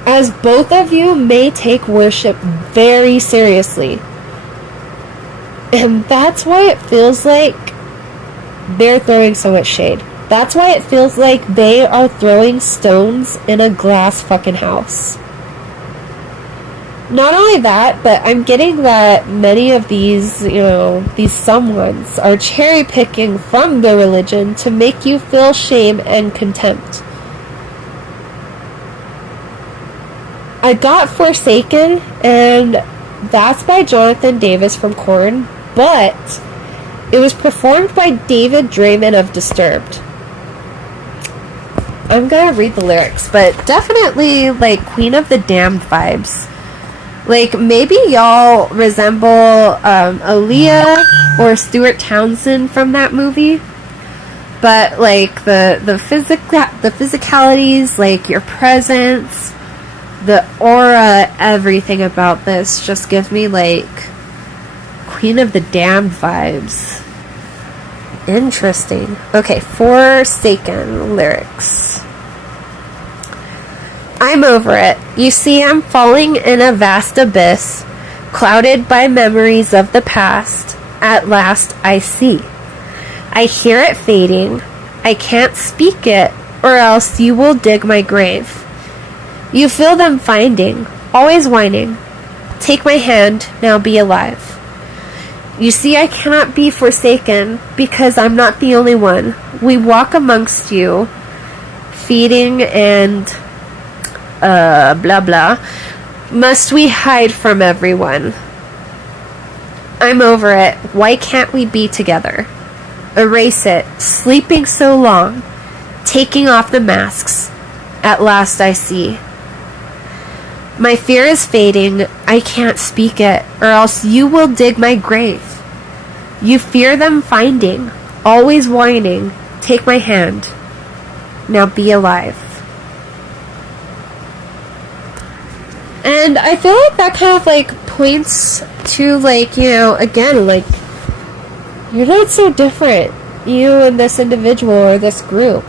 as both of you may take worship very seriously. And that's why it feels like they're throwing so much shade. That's why it feels like they are throwing stones in a glass fucking house. Not only that, but I'm getting that many of these, these someones are cherry picking from the religion to make you feel shame and contempt. I got Forsaken, and that's by Jonathan Davis from Korn, but it was performed by David Draymond of Disturbed. I'm gonna read the lyrics, but definitely like Queen of the Damned vibes. Like, maybe y'all resemble Aaliyah or Stuart Townsend from that movie. But, like, the physicalities, like, your presence, the aura, everything about this just gives me, like, Queen of the Damned vibes. Interesting. Okay, Forsaken lyrics. I'm over it. You see, I'm falling in a vast abyss, clouded by memories of the past. At last I see. I hear it fading. I can't speak it, or else you will dig my grave. You feel them finding, always whining. Take my hand, now be alive. You see, I cannot be forsaken, because I'm not the only one. We walk amongst you, feeding and blah blah. Must we hide from everyone? I'm over it. Why can't we be together? Erase it. Sleeping so long. Taking off the masks. At last I see. My fear is fading. I can't speak it, or else you will dig my grave. You fear them finding, always whining. Take my hand. Now be alive. And I feel like that kind of like points to like, again, like, you're not so different, you and this individual or this group.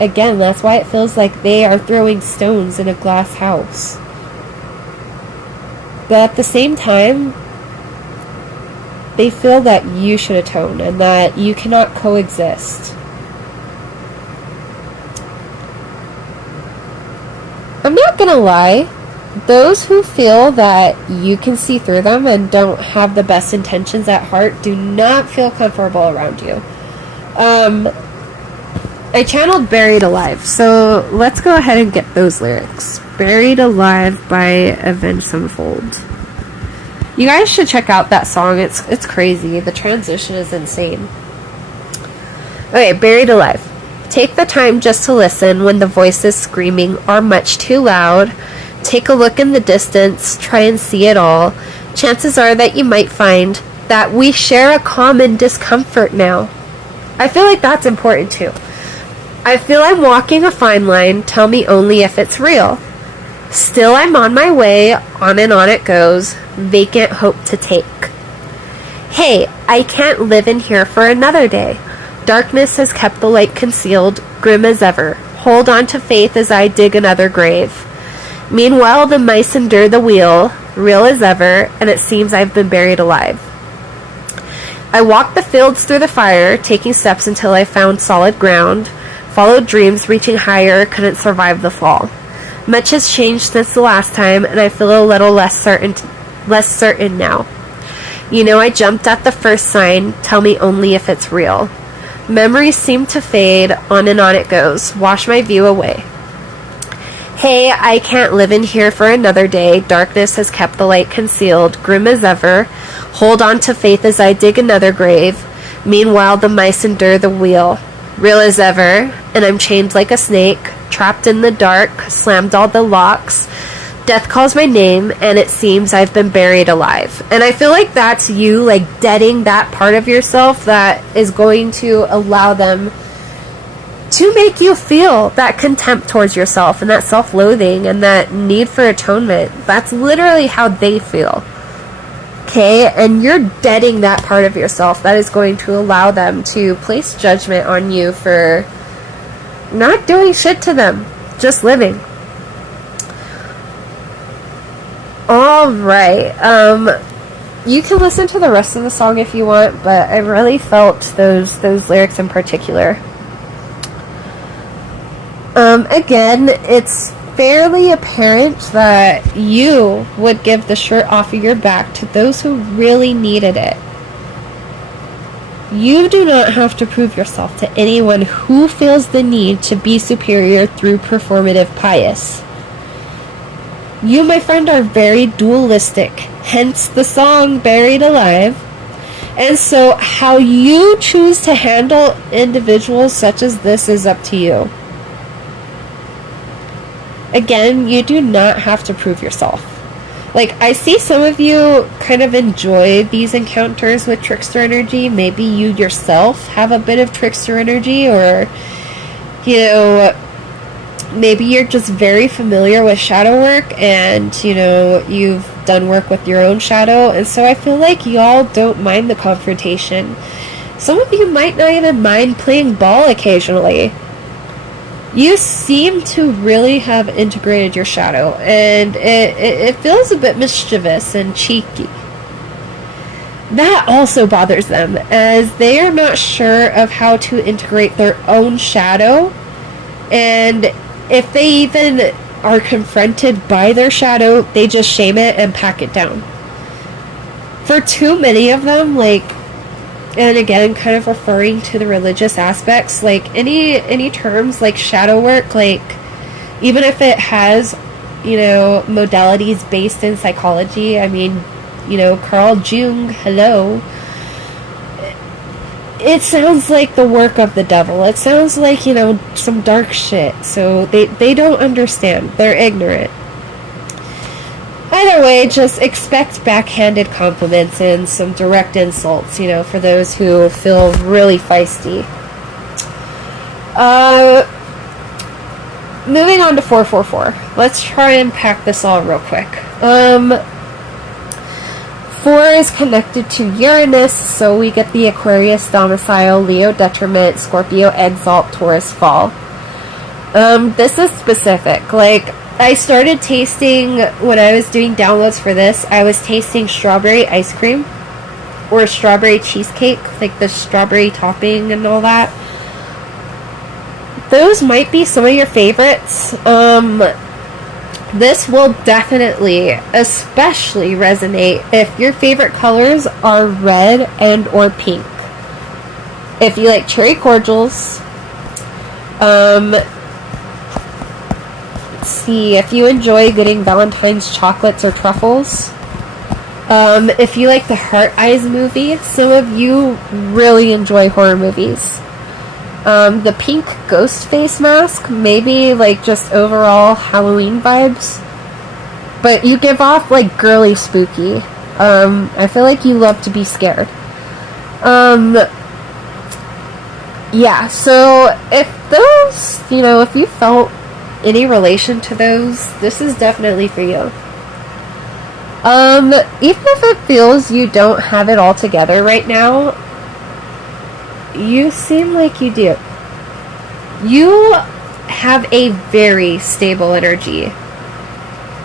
Again, that's why it feels like they are throwing stones in a glass house. But at the same time, they feel that you should atone and that you cannot coexist. I'm not gonna lie. Those who feel that you can see through them and don't have the best intentions at heart do not feel comfortable around you. I channeled Buried Alive, so let's go ahead and get those lyrics. Buried Alive by Avenged Sevenfold. You guys should check out that song. It's crazy. The transition is insane. Okay, Buried Alive. Take the time just to listen when the voices screaming are much too loud. Take a look in the distance, try and see it all. Chances are that you might find that we share a common discomfort now. I feel like that's important too. I feel I'm walking a fine line, tell me only if it's real. Still I'm on my way, on and on it goes, vacant hope to take. Hey, I can't live in here for another day. Darkness has kept the light concealed, grim as ever. Hold on to faith as I dig another grave. Meanwhile, the mice endure the wheel, real as ever, and it seems I've been buried alive. I walked the fields through the fire, taking steps until I found solid ground. Followed dreams, reaching higher, couldn't survive the fall. Much has changed since the last time, and I feel a little less certain now. You know, I jumped at the first sign, tell me only if it's real. Memories seem to fade, on and on it goes, wash my view away. Hey, I can't live in here for another day, darkness has kept the light concealed, grim as ever, hold on to faith as I dig another grave, meanwhile the mice endure the wheel, real as ever, and I'm chained like a snake, trapped in the dark, slammed all the locks, death calls my name, and it seems I've been buried alive. And I feel like that's you, like, deading that part of yourself that is going to allow them to make you feel that contempt towards yourself and that self-loathing and that need for atonement. That's literally how they feel. Okay? And you're deading that part of yourself that is going to allow them to place judgment on you for not doing shit to them, just living. Alright, you can listen to the rest of the song if you want, but I really felt those lyrics in particular. Again, it's fairly apparent that you would give the shirt off of your back to those who really needed it. You do not have to prove yourself to anyone who feels the need to be superior through performative pious. You, my friend, are very dualistic, hence the song Buried Alive. And so how you choose to handle individuals such as this is up to you. Again, you do not have to prove yourself. Like, I see some of you kind of enjoy these encounters with trickster energy. Maybe you yourself have a bit of trickster energy, or, you know, maybe you're just very familiar with shadow work and, you know, you've done work with your own shadow. And so I feel like y'all don't mind the confrontation. Some of you might not even mind playing ball occasionally. You seem to really have integrated your shadow, and it feels a bit mischievous and cheeky. That also bothers them, as they are not sure of how to integrate their own shadow, and if they even are confronted by their shadow, they just shame it and pack it down. For too many of them, like, and again, kind of referring to the religious aspects, like, any terms like shadow work, like, even if it has, you know, modalities based in psychology, I mean, you know, Carl Jung, hello, it sounds like the work of the devil. It sounds like, you know, some dark shit. So they don't understand. They're ignorant. Either way, just expect backhanded compliments and some direct insults, you know, for those who feel really feisty. Moving on to 444. Let's try and pack this all real quick. 4 is connected to Uranus, so we get the Aquarius domicile, Leo detriment, Scorpio exalt, Taurus fall. This is specific. Like, I started tasting, when I was doing downloads for this, I was tasting strawberry ice cream, or strawberry cheesecake, like the strawberry topping and all that. Those might be some of your favorites. This will definitely, especially resonate if your favorite colors are red and or pink. If you like cherry cordials, let's see, if you enjoy getting Valentine's chocolates or truffles, if you like the Heart Eyes movie, some of you really enjoy horror movies. The pink ghost face mask, maybe like just overall Halloween vibes, but you give off like girly spooky. I feel like you love to be scared. Yeah, so if those, you know, if you felt any relation to those, this is definitely for you. Even if it feels you don't have it all together right now, you seem like you do. You have a very stable energy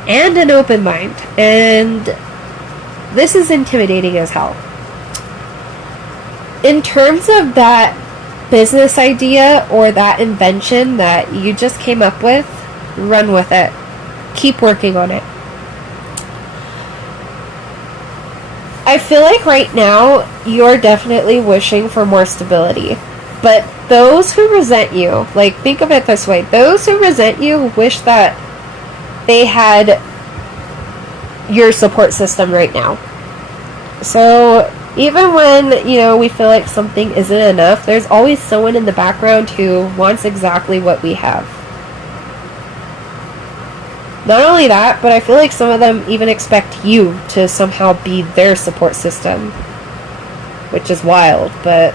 and an open mind, and this is intimidating as hell. in terms of that business idea or that invention that you just came up with, run with it. Keep working on it. I feel like right now you're definitely wishing for more stability. But those who resent you, like, think of it this way. Those who resent you wish that they had your support system right now. So even when, you know, we feel like something isn't enough, there's always someone in the background who wants exactly what we have. Not only that, but I feel like some of them even expect you to somehow be their support system, which is wild. But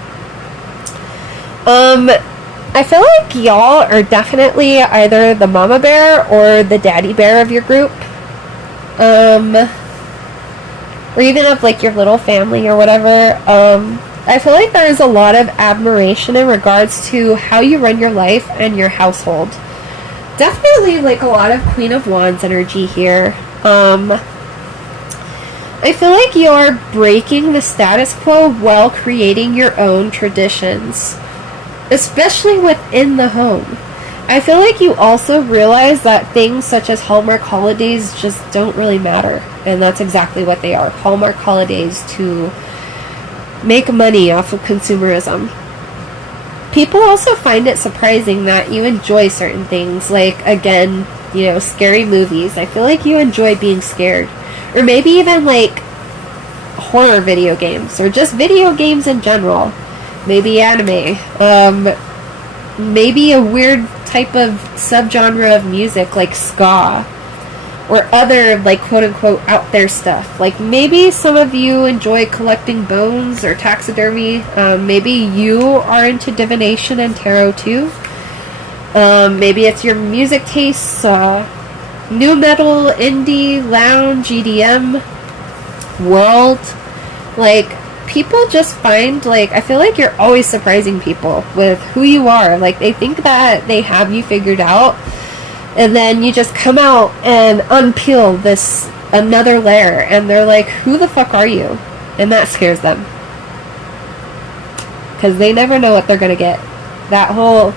I feel like y'all are definitely either the mama bear or the daddy bear of your group. Or even of like your little family or whatever. I feel like there is a lot of admiration in regards to how you run your life and your household. Definitely like a lot of Queen of Wands energy here. I feel like you're breaking the status quo while creating your own traditions, especially within the home. I feel like you also realize that things such as Hallmark holidays just don't really matter. And that's exactly what they are. Hallmark holidays to make money off of consumerism. People also find it surprising that you enjoy certain things, like, again, you know, scary movies. I feel like you enjoy being scared. Or maybe even, like, horror video games, or just video games in general. Maybe anime. Maybe a weird type of subgenre of music, like ska. Or other, like, quote-unquote, out there stuff. Like, maybe some of you enjoy collecting bones or taxidermy. Maybe you are into divination and tarot, too. Maybe it's your music tastes. New metal, indie, lounge, EDM, world. Like, people just find, like, I feel like you're always surprising people with who you are. Like, they think that they have you figured out. And then you just come out and unpeel this another layer, and they're like, who the fuck are you? And that scares them. Because they never know what they're going to get. That whole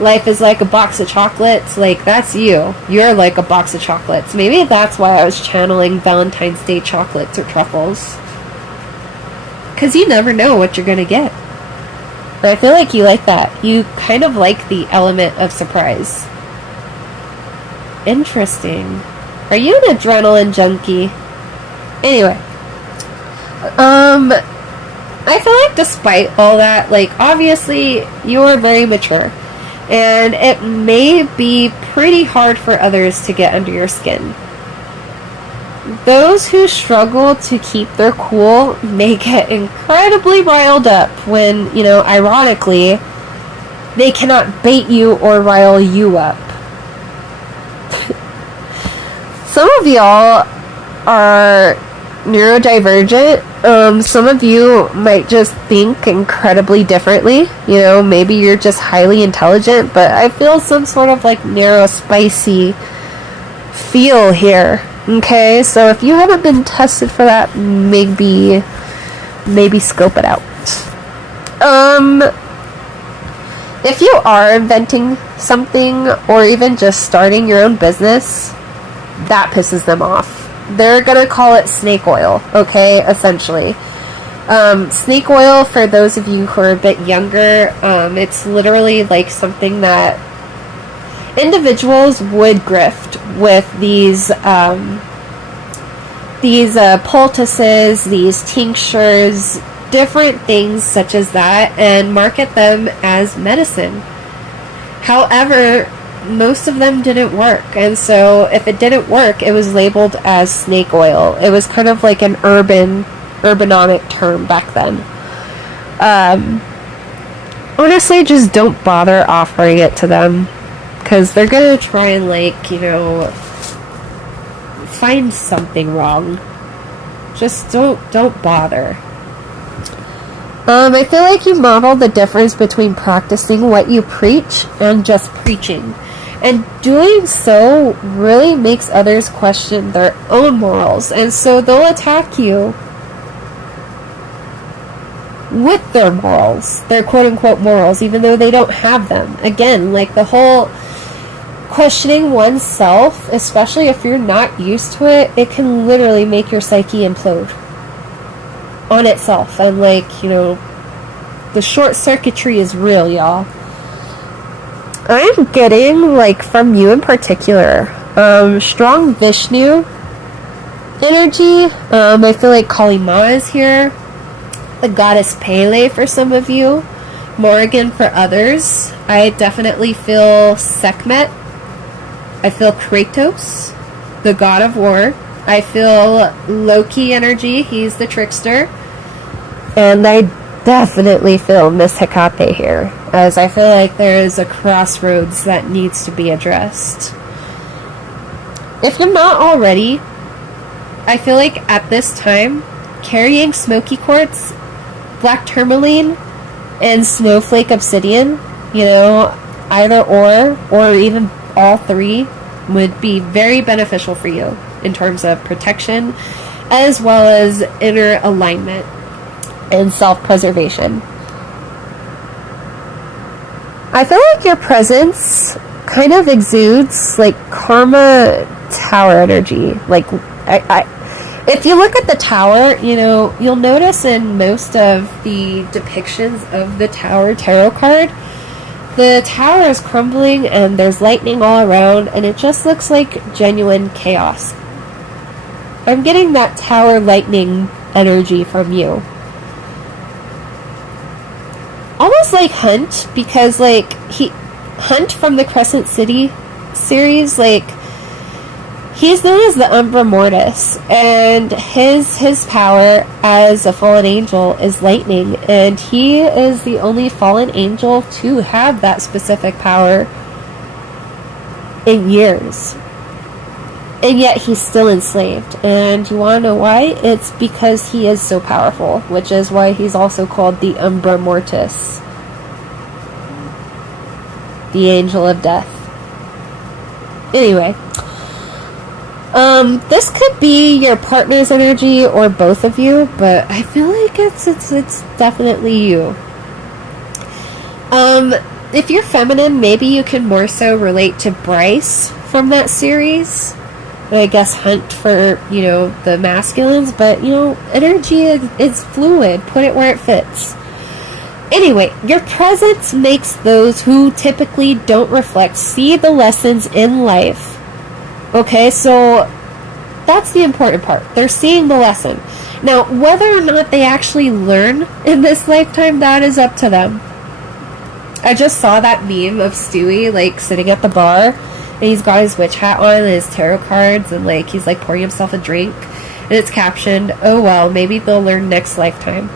life is like a box of chocolates, like, that's you. You're like a box of chocolates. Maybe that's why I was channeling Valentine's Day chocolates or truffles. Because you never know what you're going to get. And I feel like you like that. You kind of like the element of surprise. Interesting. Are you an adrenaline junkie? Anyway. I feel like despite all that, like, obviously, you're very mature. And it may be pretty hard for others to get under your skin. Those who struggle to keep their cool may get incredibly riled up when, you know, ironically, they cannot bait you or rile you up. Some of y'all are neurodivergent. Some of you might just think incredibly differently. You know, maybe you're just highly intelligent, but I feel some sort of like narrow, spicy feel here. Okay, so if you haven't been tested for that, maybe scope it out. If you are inventing something or even just starting your own business, that pisses them off. They're gonna call it snake oil, okay, essentially. Snake oil, for those of you who are a bit younger, it's literally like something that individuals would grift with these poultices, these tinctures, different things such as that, and market them as medicine. However, most of them didn't work, and so if it didn't work, it was labeled as snake oil. It was kind of like an urbanomic term back then. Honestly, just don't bother offering it to them, because they're gonna try and, like, you know, find something wrong. Just don't bother. I feel like you model the difference between practicing what you preach and just preaching. And doing so really makes others question their own morals, and so they'll attack you with their morals, their quote-unquote morals, even though they don't have them. Again, like the whole questioning oneself, especially if you're not used to it, it can literally make your psyche implode on itself. And like, you know, the short circuitry is real, y'all. I'm getting, like, from you in particular, strong Vishnu energy. I feel like Kali Ma is here. The goddess Pele for some of you. Morrigan for others. I definitely feel Sekhmet. I feel Kratos, the god of war. I feel Loki energy. He's the trickster. And I definitely feel Miss Hecate here, as I feel like there is a crossroads that needs to be addressed. If you're not already, I feel like at this time, carrying smoky quartz, black tourmaline, and snowflake obsidian, you know, either or even all three, would be very beneficial for you in terms of protection, as well as inner alignment and self-preservation. I feel like your presence kind of exudes like karma tower energy. Like, if you look at the tower, you know, you'll notice in most of the depictions of the tower tarot card, the tower is crumbling and there's lightning all around, and it just looks like genuine chaos. I'm getting that tower lightning energy from you. Almost like Hunt, because like Hunt from the Crescent City series, like he's known as the Umbra Mortis, and his power as a fallen angel is lightning, and he is the only fallen angel to have that specific power in years. And yet he's still enslaved. And you want to know why? It's because he is so powerful, which is why he's also called the Umbra Mortis, the angel of death. Anyway, this could be your partner's energy or both of you, but I feel like it's definitely you. If you're feminine, maybe you can more so relate to Bryce from that series. I guess Hunt for, you know, the masculines, but, you know, energy is fluid. Put it where it fits. Anyway, your presence makes those who typically don't reflect see the lessons in life. Okay, so that's the important part. They're seeing the lesson. Now, whether or not they actually learn in this lifetime, that is up to them. I just saw that meme of Stewie, like, sitting at the bar, and he's got his witch hat on and his tarot cards, and like he's like pouring himself a drink, and it's captioned, "Oh well, maybe they'll learn next lifetime."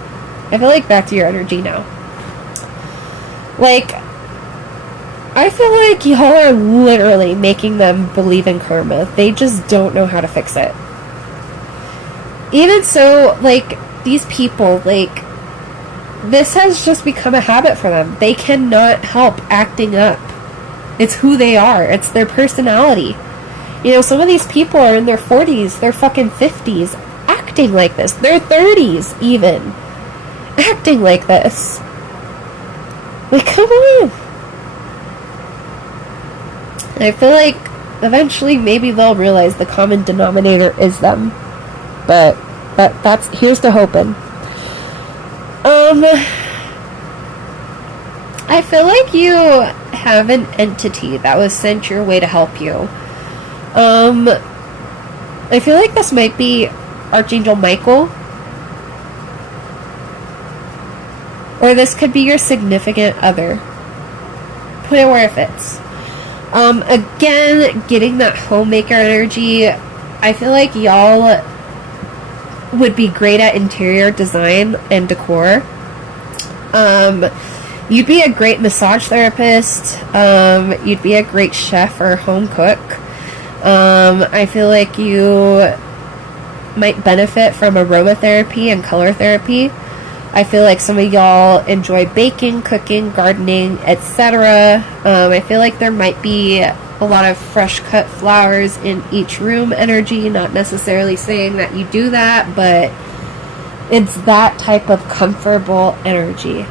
I feel like back to your energy now. Like, I feel like y'all are literally making them believe in karma. They just don't know how to fix it. Even so, like, these people, like, this has just become a habit for them. They cannot help acting up. It's who they are. It's their personality. You know, some of these people are in their 40s, their fucking 50s, acting like this. Their 30s, even. Acting like this. Like, come on. I feel like eventually maybe they'll realize the common denominator is them. But that's here's to hoping. I feel like you have an entity that was sent your way to help you. I feel like this might be Archangel Michael. Or this could be your significant other. Put it where it fits. Again, getting that homemaker energy, I feel like y'all would be great at interior design and decor. You'd be a great massage therapist. You'd be a great chef or home cook. I feel like you might benefit from aromatherapy and color therapy. I feel like some of y'all enjoy baking, cooking, gardening, etc. I feel like there might be a lot of fresh cut flowers in each room energy. Not necessarily saying that you do that, but It's that type of comfortable energy.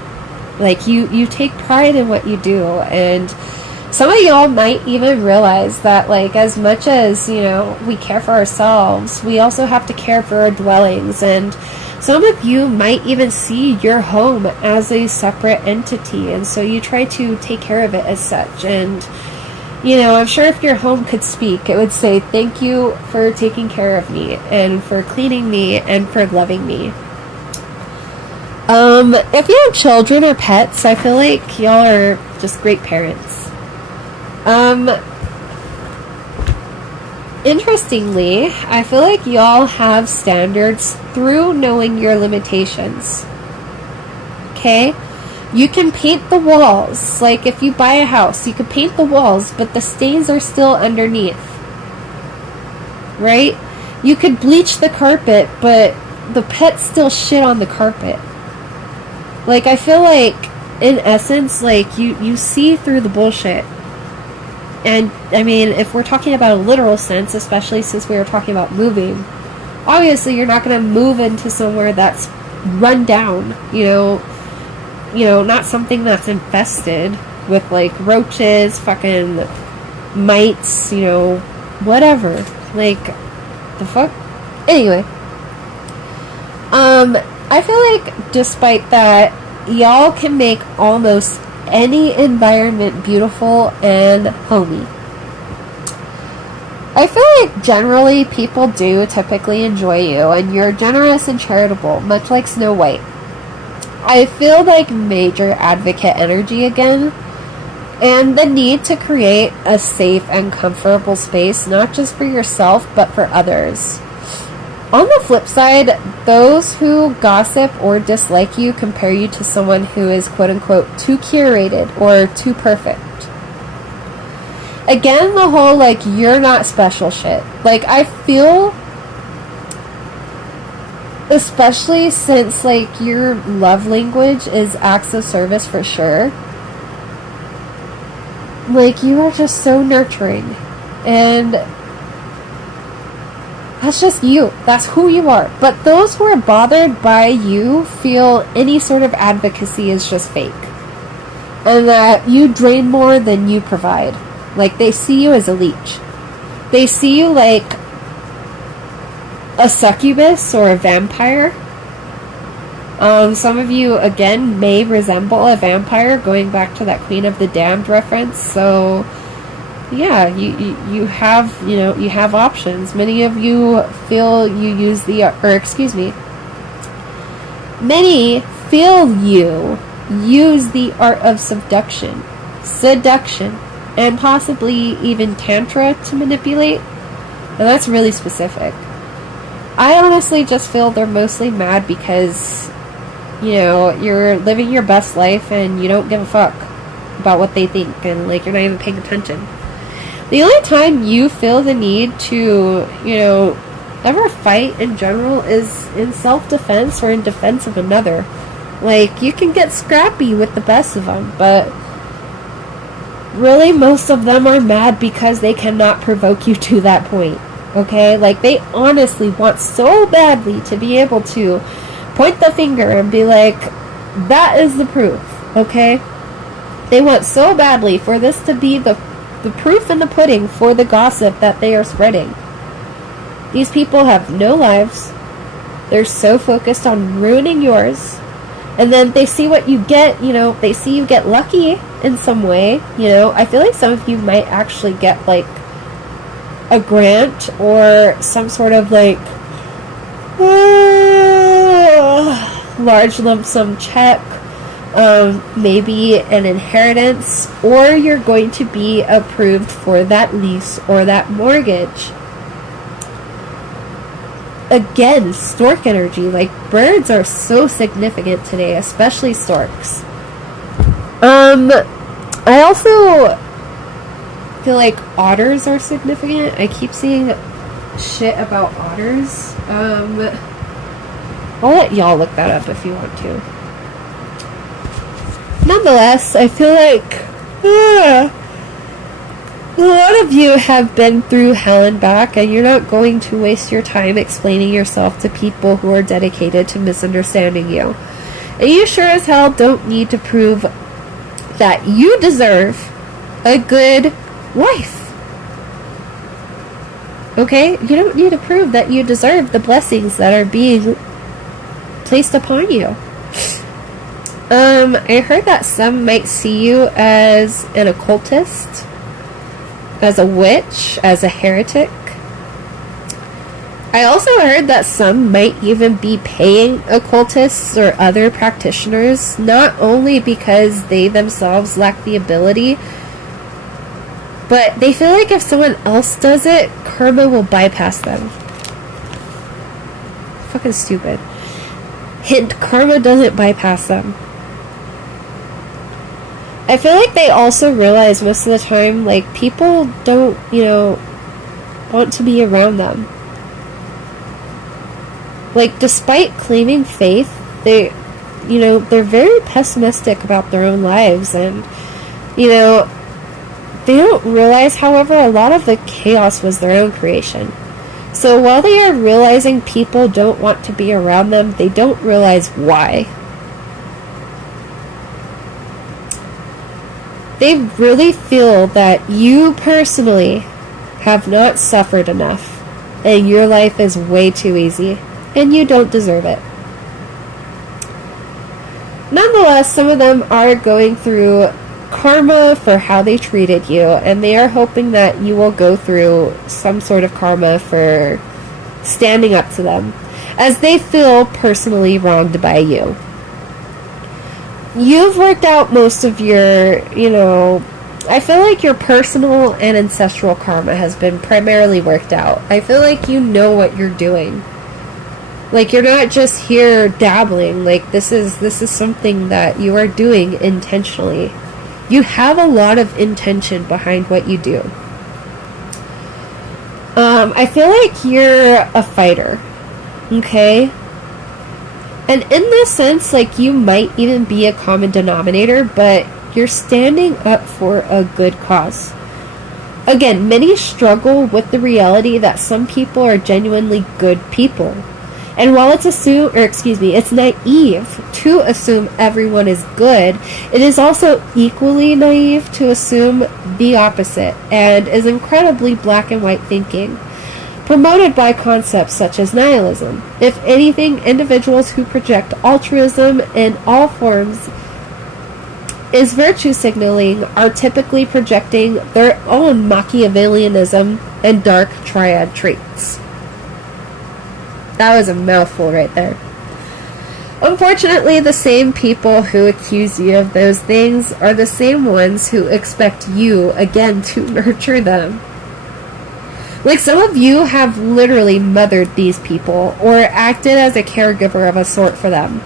Like, you take pride in what you do, and some of y'all might even realize that, like, as much as, you know, we care for ourselves, we also have to care for our dwellings, and some of you might even see your home as a separate entity, and so you try to take care of it as such. And, you know, I'm sure if your home could speak, it would say, thank you for taking care of me, and for cleaning me, and for loving me. If you have children or pets, I feel like y'all are just great parents. Interestingly, I feel like y'all have standards through knowing your limitations. Okay? You can paint the walls. Like, if you buy a house, you can paint the walls, but the stains are still underneath. Right? You could bleach the carpet, but the pets still shit on the carpet. Like, I feel like, in essence, like, you see through the bullshit. And, I mean, if we're talking about a literal sense, especially since we were talking about moving, obviously you're not going to move into somewhere that's run down, you know, not something that's infested with, like, roaches, fucking mites, you know, whatever. Like, the fuck? Anyway. I feel like, despite that, y'all can make almost any environment beautiful and homey. I feel like generally people do typically enjoy you, and you're generous and charitable, much like Snow White. I feel like major advocate energy again, and the need to create a safe and comfortable space, not just for yourself, but for others. On the flip side, those who gossip or dislike you compare you to someone who is quote-unquote too curated or too perfect. Again, the whole, like, you're not special shit. Like, I feel, especially since, like, your love language is acts of service for sure, like, you are just so nurturing. And that's just you. That's who you are. But those who are bothered by you feel any sort of advocacy is just fake. And that you drain more than you provide. Like, they see you as a leech. They see you like a succubus or a vampire. Some of you, again, may resemble a vampire, going back to that Queen of the Damned reference. So yeah, you have, you know, you have options. Many of you feel you use many feel you use the art of seduction, and possibly even tantra to manipulate. And that's really specific. I honestly just feel they're mostly mad because, you know, you're living your best life and you don't give a fuck about what they think, and, like, you're not even paying attention. The only time you feel the need to, you know, ever fight in general is in self-defense or in defense of another. Like, you can get scrappy with the best of them, but really most of them are mad because they cannot provoke you to that point. Okay? Like, they honestly want so badly to be able to point the finger and be like, that is the proof. Okay? They want so badly for this to be the proof in the pudding for the gossip that they are spreading. These people have no lives. They're so focused on ruining yours. And then they see what you get, you know, they see you get lucky in some way, you know. I feel like some of you might actually get, like, a grant or some sort of, like, large lump sum check. Maybe an inheritance, or you're going to be approved for that lease or that mortgage. Again, stork energy. Like, birds are so significant today, especially storks. I also feel like otters are significant. I keep seeing shit about otters. I'll let y'all look that up if you want to. Nonetheless, I feel like A lot of you have been through hell and back, and you're not going to waste your time explaining yourself to people who are dedicated to misunderstanding you. And you sure as hell don't need to prove that you deserve a good wife. Okay? You don't need to prove that you deserve the blessings that are being placed upon you. I heard that some might see you as an occultist, as a witch, as a heretic. I also heard that some might even be paying occultists or other practitioners, not only because they themselves lack the ability, but they feel like if someone else does it, karma will bypass them. Fucking stupid. Hint, karma doesn't bypass them. I feel like they also realize most of the time, like, people don't, want to be around them. Like, despite claiming faith, they're very pessimistic about their own lives, and, they don't realize, however, a lot of the chaos was their own creation. So while they are realizing people don't want to be around them, they don't realize why. They really feel that you personally have not suffered enough, and your life is way too easy, and you don't deserve it. Nonetheless, some of them are going through karma for how they treated you, and they are hoping that you will go through some sort of karma for standing up to them, as they feel personally wronged by you. You've worked out most of your, I feel like your personal and ancestral karma has been primarily worked out. I feel like you know what you're doing. Like, you're not just here dabbling. Like, this is something that you are doing intentionally. You have a lot of intention behind what you do. I feel like you're a fighter. Okay? And in this sense, like, you might even be a common denominator, but you're standing up for a good cause. Again, many struggle with the reality that some people are genuinely good people. And while it's it's naive to assume everyone is good, it is also equally naive to assume the opposite, and is incredibly black and white thinking, promoted by concepts such as nihilism. If anything, individuals who project altruism in all forms is virtue signaling are typically projecting their own Machiavellianism and dark triad traits. That was a mouthful right there. Unfortunately, the same people who accuse you of those things are the same ones who expect you, again, to nurture them. Like, some of you have literally mothered these people, or acted as a caregiver of a sort for them.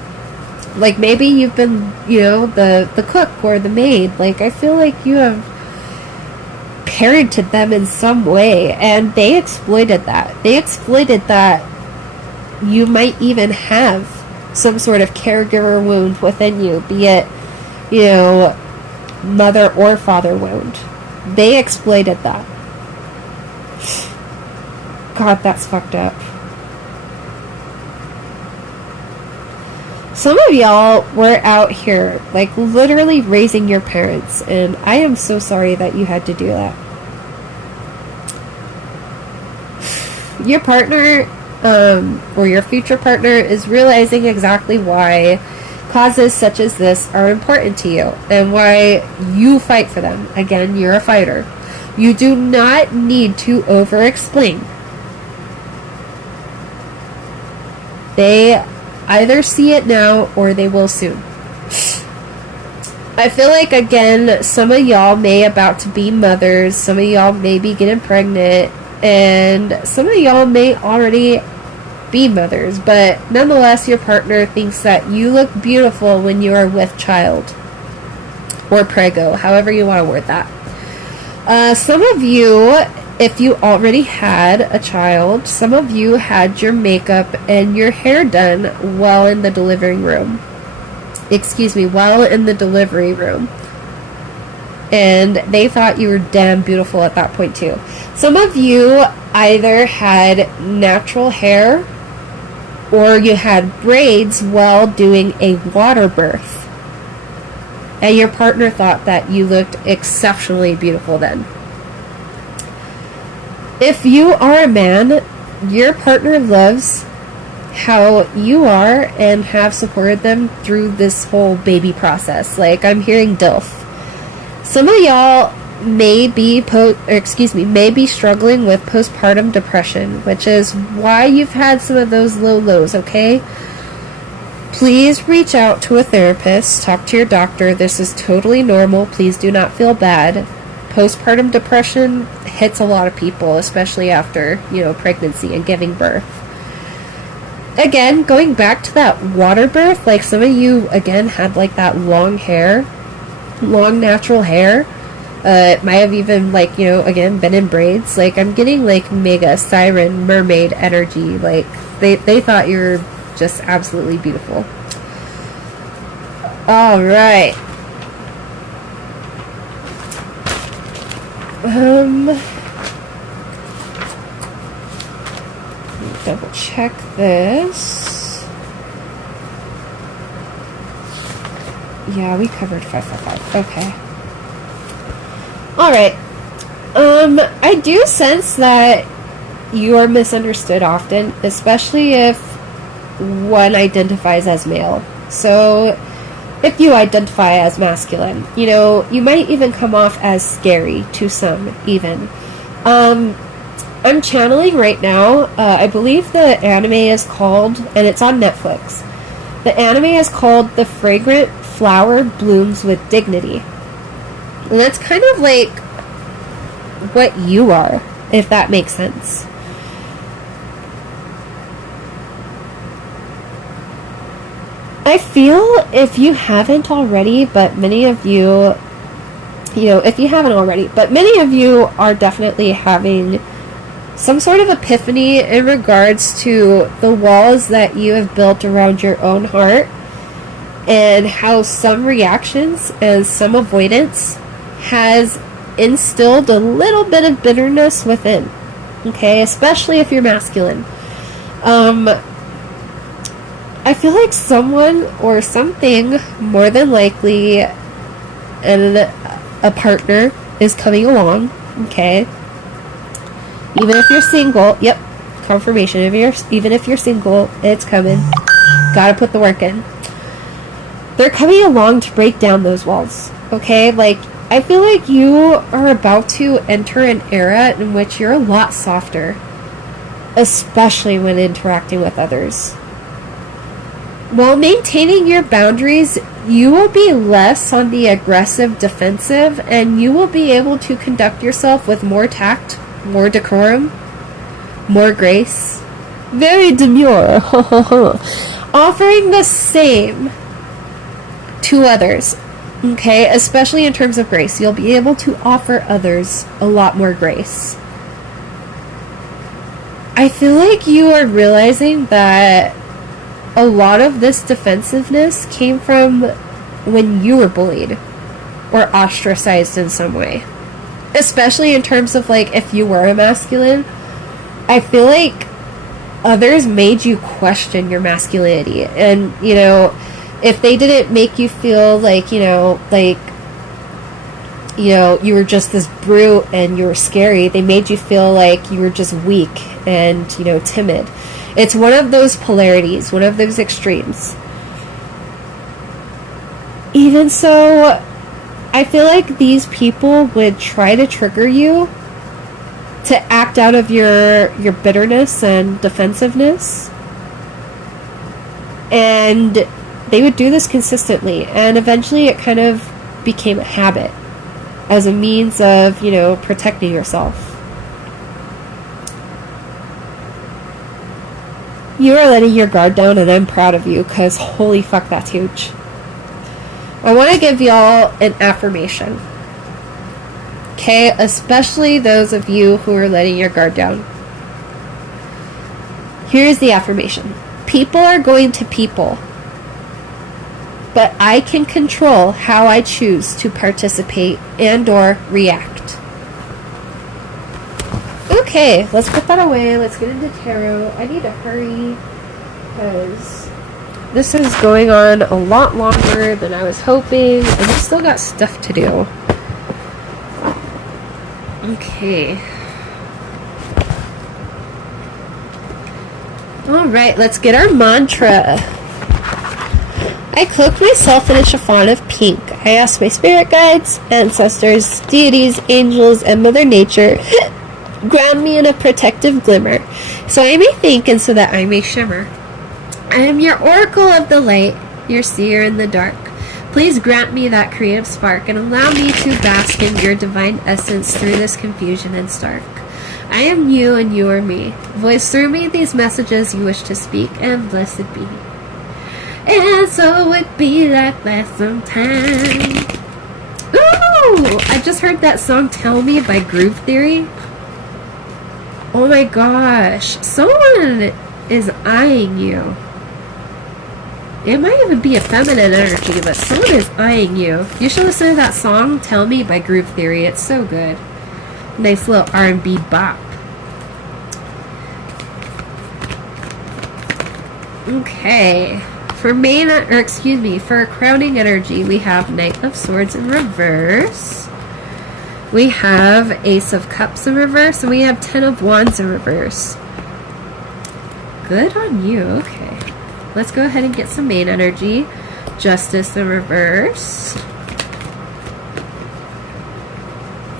Like, maybe you've been, the cook or the maid. Like, I feel like you have parented them in some way, and they exploited that. They exploited that you might even have some sort of caregiver wound within you, be it, mother or father wound. They exploited that. God, that's fucked up. Some of y'all were out here, like, literally raising your parents, and I am so sorry that you had to do that. Your partner, or your future partner, is realizing exactly why causes such as this are important to you, and why you fight for them. Again, you're a fighter. You do not need to over-explain. They either see it now, or they will soon. I feel like, again, some of y'all may about to be mothers, some of y'all may be getting pregnant, and some of y'all may already be mothers, but nonetheless, your partner thinks that you look beautiful when you are with child, or prego, however you want to word that. Some of you, if you already had a child, some of you had your makeup and your hair done while in the delivery room. and they thought you were damn beautiful at that point too. Some of you either had natural hair or you had braids while doing a water birth, and your partner thought that you looked exceptionally beautiful then. If you are a man, your partner loves how you are and have supported them through this whole baby process. Like, I'm hearing DILF. Some of y'all may be struggling with postpartum depression, which is why you've had some of those low lows, okay? Please reach out to a therapist, talk to your doctor. This is totally normal. Please do not feel bad. Postpartum depression hits a lot of people, especially after, pregnancy and giving birth. Again, going back to that water birth, like some of you, again, had like that long natural hair. It might have even, again, been in braids. Like, I'm getting like mega siren mermaid energy. Like, they thought you were just absolutely beautiful. Alright. Double check this. Yeah, we covered 555. Okay. Alright. I do sense that you are misunderstood often, especially if one identifies as male. So, if you identify as masculine, you might even come off as scary to some, even. I'm channeling right now, I believe the anime is called, and it's on Netflix, the anime is called The Fragrant Flower Blooms with Dignity. And that's kind of like what you are, if that makes sense. I feel, if you haven't already, but many of you, if you haven't already, but many of you are definitely having some sort of epiphany in regards to the walls that you have built around your own heart, and how some reactions and some avoidance has instilled a little bit of bitterness within. Okay, especially if you're masculine. I feel like someone or something, more than likely, and a partner is coming along. Okay. Even if you're single, yep, confirmation. Even if you're single, it's coming. Gotta put the work in. They're coming along to break down those walls, okay? Like, I feel like you are about to enter an era in which you're a lot softer, especially when interacting with others. While maintaining your boundaries, you will be less on the aggressive defensive, and you will be able to conduct yourself with more tact, more decorum, more grace. Very demure. Offering the same to others. Okay, especially in terms of grace. You'll be able to offer others a lot more grace. I feel like you are realizing that a lot of this defensiveness came from when you were bullied or ostracized in some way. Especially in terms of, like, if you were a masculine, I feel like others made you question your masculinity. And, if they didn't make you feel like, you were just this brute and you were scary, they made you feel like you were just weak and, timid. It's one of those polarities, one of those extremes. Even so, I feel like these people would try to trigger you to act out of your bitterness and defensiveness. And they would do this consistently. And eventually it kind of became a habit as a means of, protecting yourself. You are letting your guard down, and I'm proud of you, because holy fuck, that's huge. I want to give y'all an affirmation. Okay? Especially those of you who are letting your guard down. Here's the affirmation. People are going to people. but I can control how I choose to participate and or react. Okay, let's put that away. Let's get into tarot. I need to hurry because this is going on a lot longer than I was hoping, and I've still got stuff to do. Okay. Alright, let's get our mantra. I cloak myself in a chiffon of pink. I ask my spirit guides, ancestors, deities, angels, and Mother Nature ground me in a protective glimmer, so I may think and so that I may shimmer. I am your oracle of the light, your seer in the dark. Please grant me that creative spark and allow me to bask in your divine essence through this confusion and stark. I am you and you are me. Voice through me these messages you wish to speak, and blessed be. And so it be like that sometime. Ooh! I just heard that song Tell Me by Groove Theory. Oh my gosh. Someone is eyeing you. It might even be a feminine energy, but someone is eyeing you. You should listen to that song, Tell Me by Groove Theory. It's so good. Nice little R&B bop. Okay. For crowning energy, we have Knight of Swords in reverse. We have Ace of Cups in reverse, and we have Ten of Wands in reverse. Good on you. Okay. Let's go ahead and get some main energy. Justice in reverse.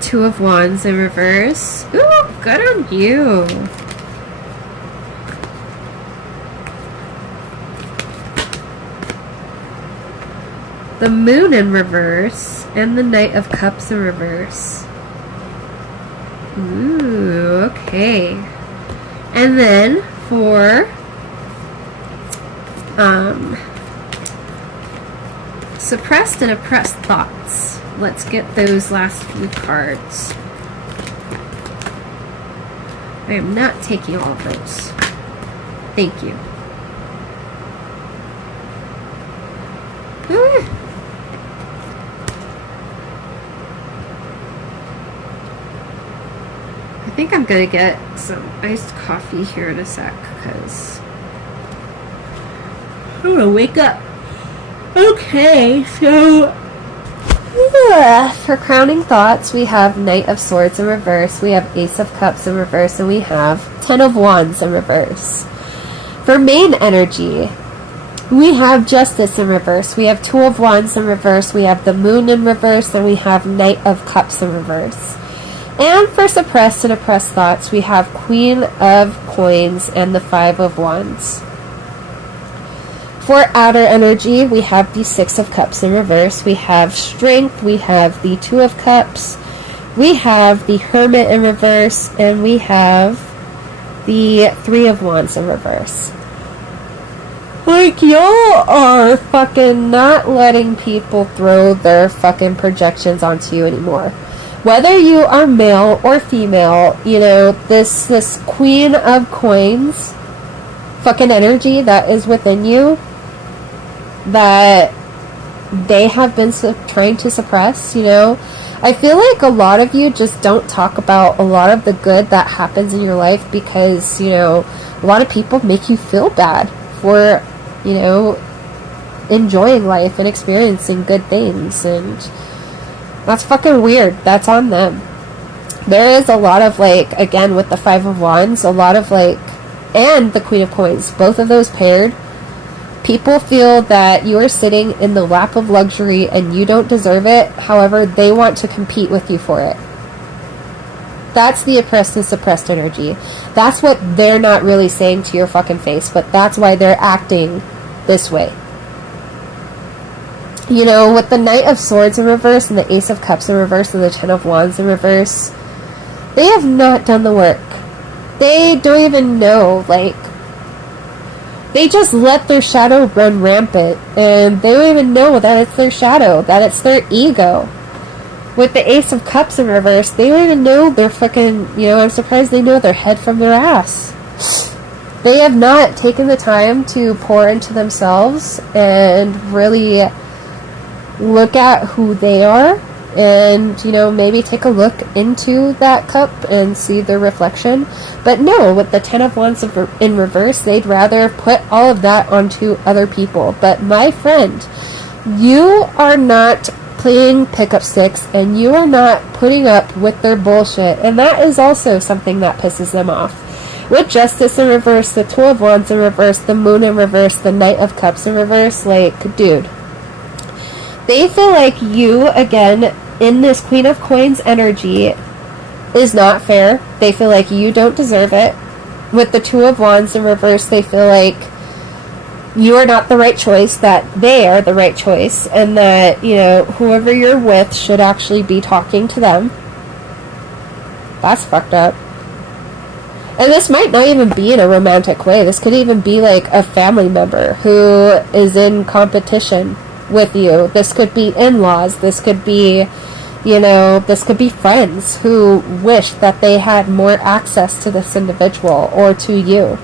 Two of Wands in reverse. Ooh, good on you. The Moon in reverse, and the Knight of Cups in reverse. Ooh, okay. And then for suppressed and oppressed thoughts, let's get those last few cards. I am not taking all of those. Thank you. I think I'm gonna get some iced coffee here in a sec because I'm gonna wake up. Okay, so for crowning thoughts, we have Knight of Swords in reverse, we have Ace of Cups in reverse, and we have Ten of Wands in reverse. For main energy, we have Justice in reverse, we have Two of Wands in reverse, we have the Moon in reverse, and we have Knight of Cups in reverse. And for suppressed and oppressed thoughts, we have Queen of Coins and the Five of Wands. For outer energy, we have the Six of Cups in reverse, we have Strength, we have the Two of Cups, we have the Hermit in reverse, and we have the Three of Wands in reverse. Like, y'all are fucking not letting people throw their fucking projections onto you anymore. Whether you are male or female, you know, this Queen of Coins fucking energy that is within you that they have been trying to suppress, you know. I feel like a lot of you just don't talk about a lot of the good that happens in your life because, you know, a lot of people make you feel bad for, you know, enjoying life and experiencing good things, and that's fucking weird. That's on them. There is a lot of, like, again, with the Five of Wands, a lot of, like, and the Queen of Coins, both of those paired, people feel that you are sitting in the lap of luxury and you don't deserve it. However, they want to compete with you for it. That's the oppressed and suppressed energy. That's what they're not really saying to your fucking face, but that's why they're acting this way. You know, with the Knight of Swords in reverse and the Ace of Cups in reverse and the Ten of Wands in reverse, they have not done the work. They don't even know, like, they just let their shadow run rampant, and they don't even know that it's their shadow, that it's their ego. With the Ace of Cups in reverse, they don't even know their fucking, you know, I'm surprised they know their head from their ass. They have not taken the time to pour into themselves and really look at who they are and, you know, maybe take a look into that cup and see their reflection. But no, with the Ten of Wands in reverse, they'd rather put all of that onto other people. But my friend, you are not playing pickup sticks, and you are not putting up with their bullshit, and that is also something that pisses them off. With Justice in reverse, the Two of Wands in reverse, the Moon in reverse, the Knight of Cups in reverse, like, dude, they feel like you, again, in this Queen of Coins energy, is not fair. They feel like you don't deserve it. With the Two of Wands in reverse, they feel like you are not the right choice, that they are the right choice, and that, you know, whoever you're with should actually be talking to them. That's fucked up. And this might not even be in a romantic way. This could even be like a family member who is in competition with you. This could be in-laws. This could be, you know, this could be friends who wish that they had more access to this individual or to you.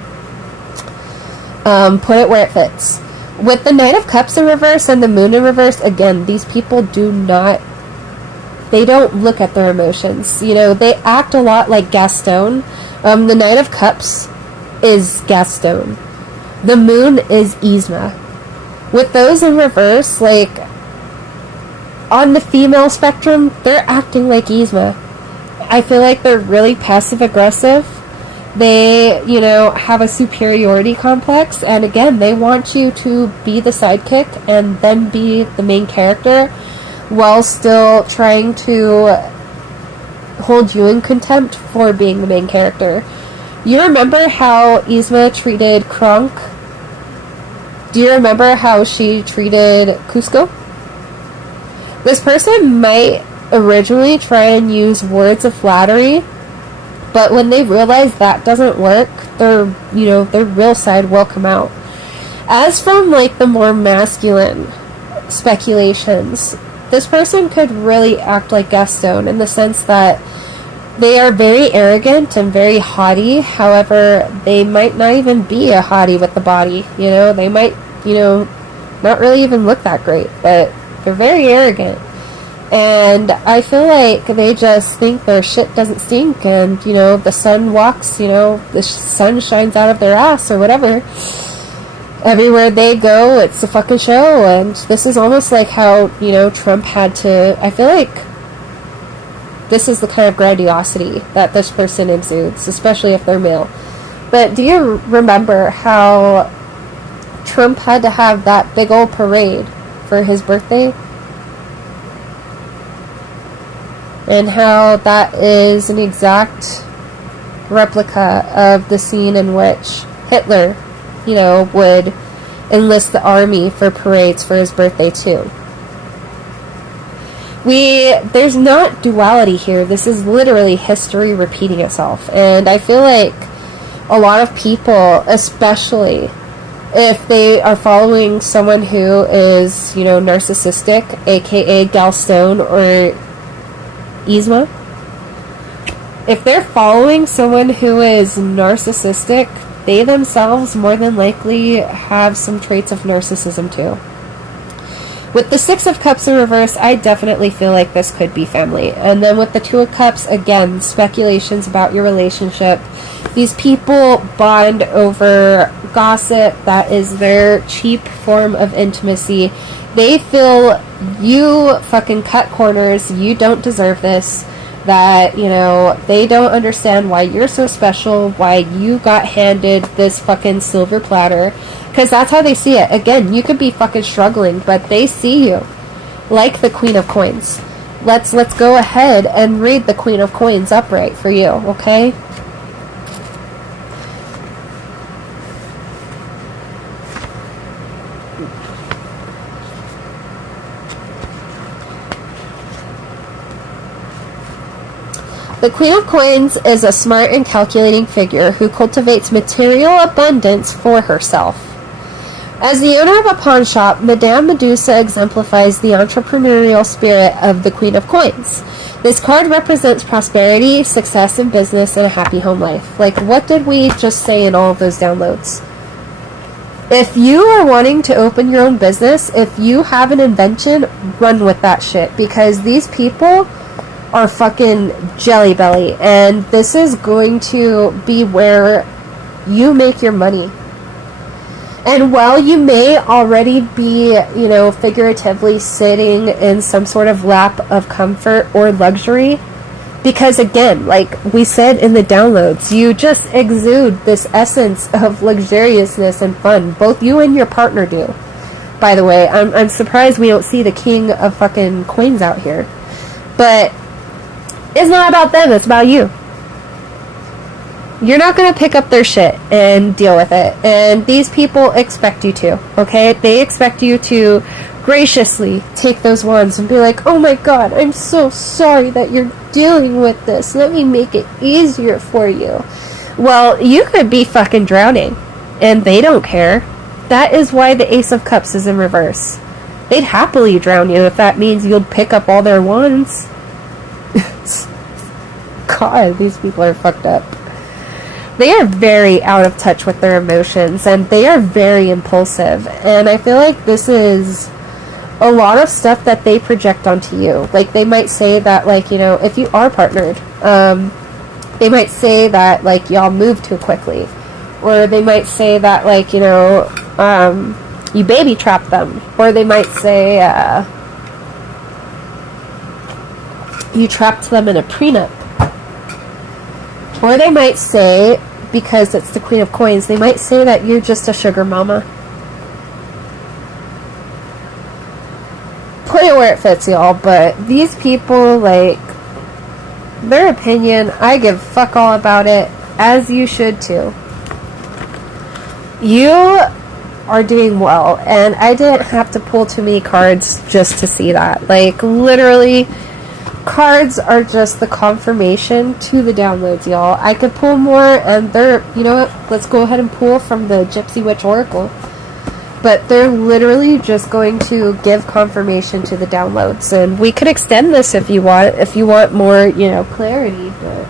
Put it where it fits. With the Knight of Cups in reverse and the Moon in reverse, again, these people they don't look at their emotions. You know, they act a lot like Gaston. The Knight of Cups is Gaston. The Moon is Yzma. With those in reverse, like, on the female spectrum, they're acting like Yzma. I feel like they're really passive-aggressive. They, you know, have a superiority complex, and again, they want you to be the sidekick and then be the main character while still trying to hold you in contempt for being the main character. You remember how Yzma treated Kronk? Do you remember how she treated Cusco? This person might originally try and use words of flattery, but when they realize that doesn't work, their real side will come out. As from like the more masculine speculations, this person could really act like Gaston in the sense that they are very arrogant and very haughty. However, they might not even be a hottie with the body. You know, they might, you know, not really even look that great, but they're very arrogant. And I feel like they just think their shit doesn't stink, and, you know, the sun walks, you know, the sun shines out of their ass or whatever. Everywhere they go, it's a fucking show, and this is almost like how, you know, Trump had to, I feel like this is the kind of grandiosity that this person exudes, especially if they're male. But do you remember how Trump had to have that big old parade for his birthday? And how that is an exact replica of the scene in which Hitler, you know, would enlist the army for parades for his birthday too. There's not duality here. This is literally history repeating itself. And I feel like a lot of people, especially if they are following someone who is, you know, narcissistic, aka Gaston or Yzma, if they're following someone who is narcissistic, they themselves more than likely have some traits of narcissism too. With the Six of Cups in reverse, I definitely feel like this could be family. And then with the Two of Cups, again, speculations about your relationship. These people bond over gossip. That is their cheap form of intimacy. They feel you fucking cut corners. You don't deserve this. That, you know, they don't understand why you're so special, why you got handed this fucking silver platter. Because that's how they see it. Again, you could be fucking struggling, but they see you like the Queen of Coins. Let's go ahead and read the Queen of Coins upright for you, okay? The Queen of Coins is a smart and calculating figure who cultivates material abundance for herself. As the owner of a pawn shop, Madame Medusa exemplifies the entrepreneurial spirit of the Queen of Coins. This card represents prosperity, success in business, and a happy home life. Like, what did we just say in all of those downloads? If you are wanting to open your own business, if you have an invention, run with that shit, because these people are fucking jelly belly, and this is going to be where you make your money. And while you may already be, you know, figuratively sitting in some sort of lap of comfort or luxury, because again, like we said in the downloads, you just exude this essence of luxuriousness and fun. Both you and your partner do. By the way, I'm surprised we don't see the king of fucking coins out here. But it's not about them, it's about you. You're not going to pick up their shit and deal with it. And these people expect you to, okay? They expect you to graciously take those wands and be like, oh my god, I'm so sorry that you're dealing with this. Let me make it easier for you. Well, you could be fucking drowning, and they don't care. That is why the Ace of Cups is in reverse. They'd happily drown you if that means you'll pick up all their wands. God, these people are fucked up. They are very out of touch with their emotions, and they are very impulsive. And I feel like this is a lot of stuff that they project onto you. Like, they might say that, like, you know, if you are partnered, they might say that, like, y'all move too quickly. Or they might say that, like, you know, you baby trap them. Or they might say, you trapped them in a prenup. Or they might say, because it's the Queen of Coins, they might say that you're just a sugar mama. Put it where it fits, y'all, but these people, like, their opinion, I give fuck all about it, as you should too. You are doing well, and I didn't have to pull too many cards just to see that. Like, literally, cards are just the confirmation to the downloads, y'all. I could pull more, and they're, you know what, let's go ahead and pull from the Gypsy Witch Oracle. But they're literally just going to give confirmation to the downloads. And we could extend this if you want more, you know, clarity, but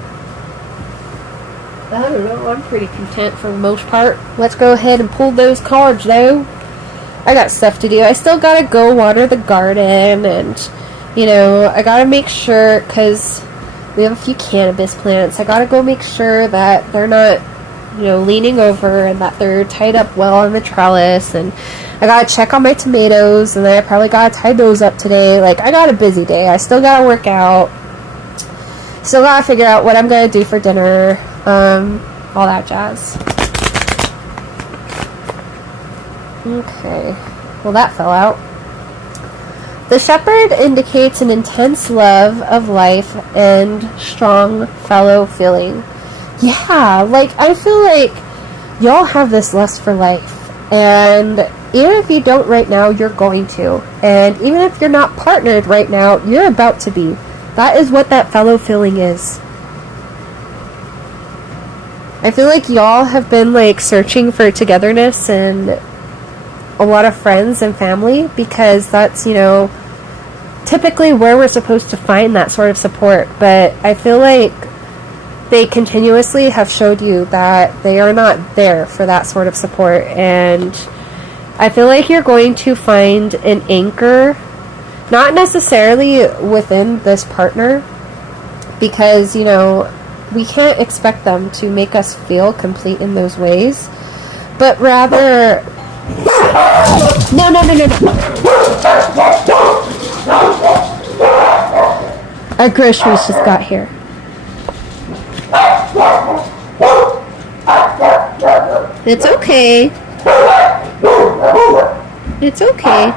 I don't know, I'm pretty content for the most part. Let's go ahead and pull those cards, though. I got stuff to do. I still gotta go water the garden, and, you know, I gotta make sure, because we have a few cannabis plants, I gotta go make sure that they're not, you know, leaning over, and that they're tied up well on the trellis, and I gotta check on my tomatoes, and then I probably gotta tie those up today. Like, I got a busy day. I still gotta work out, still gotta figure out what I'm gonna do for dinner, all that jazz. Okay, well, that fell out. The shepherd indicates an intense love of life and strong fellow feeling. Yeah, like, I feel like y'all have this lust for life, and even if you don't right now, you're going to, and even if you're not partnered right now, you're about to be. That is what that fellow feeling is. I feel like y'all have been, like, searching for togetherness and a lot of friends and family, because that's, you know, typically where we're supposed to find that sort of support. But I feel like they continuously have showed you that they are not there for that sort of support, and I feel like you're going to find an anchor, not necessarily within this partner, because, you know, we can't expect them to make us feel complete in those ways, but rather... No. Our groceries just got here. It's okay. It's okay.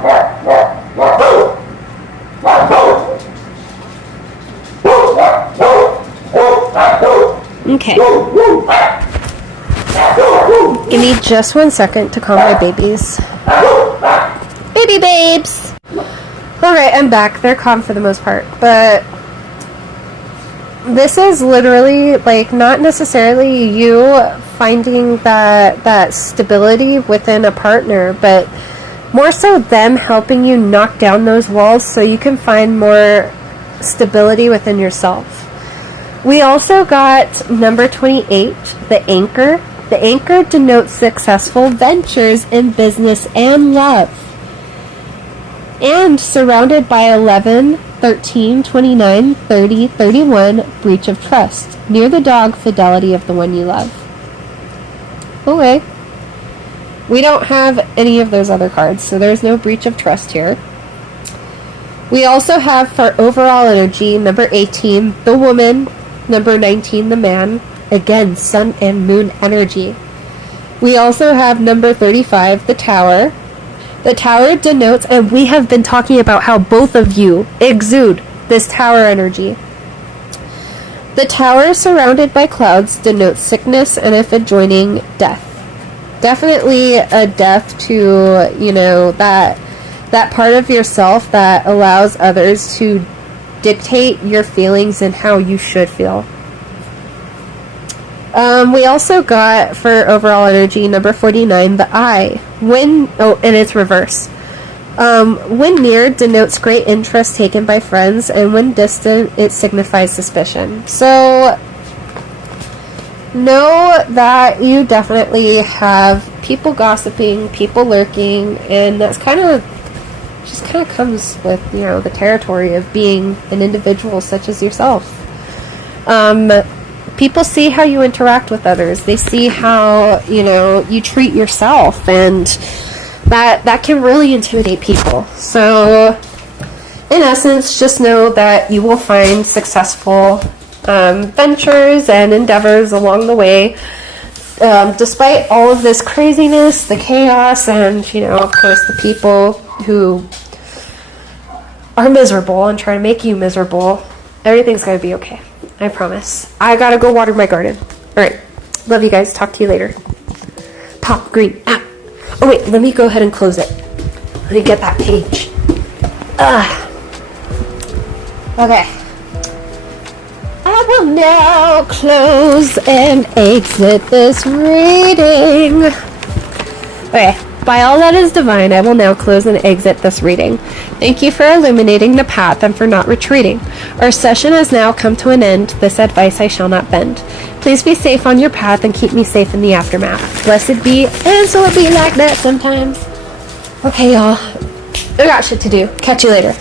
Okay. Give me just 1 second to calm my babies. Baby babes! Alright, I'm back. They're calm for the most part, but this is literally, like, not necessarily you finding that stability within a partner, but more so them helping you knock down those walls so you can find more stability within yourself. We also got number 28, the anchor. The The anchor denotes successful ventures in business and love. And surrounded by 11, 13, 29, 30, 31, breach of trust. Near the dog, fidelity of the one you love. Okay. We don't have any of those other cards, so there's no breach of trust here. We also have, for overall energy, number 18, the woman, number 19, the man. Again, sun and moon energy. We also have number 35, the tower. The tower denotes, and we have been talking about how both of you exude this tower energy. The tower surrounded by clouds denotes sickness, and if adjoining, death. Definitely a death to, you know, that part of yourself that allows others to dictate your feelings and how you should feel. We also got, for overall energy, number 49, the eye. And it's reverse. When near denotes great interest taken by friends, and when distant, it signifies suspicion. So, know that you definitely have people gossiping, people lurking, and that's just kind of comes with, you know, the territory of being an individual such as yourself. People see how you interact with others. They see how, you know, you treat yourself, and that can really intimidate people. So, in essence, just know that you will find successful ventures and endeavors along the way, despite all of this craziness, the chaos, and, you know, of course, the people who are miserable and try to make you miserable. Everything's going to be okay. I promise. I gotta go water my garden. Alright. Love you guys. Talk to you later. Pop, green. Ah. Oh wait, let me go ahead and close it. Let me get that page. Okay. I will now close and exit this reading. Okay. By all that is divine, I will now close and exit this reading. Thank you for illuminating the path and for not retreating. Our session has now come to an end. This advice I shall not bend. Please be safe on your path and keep me safe in the aftermath. Blessed be, and so it be like that sometimes. Okay, y'all. I got shit to do. Catch you later.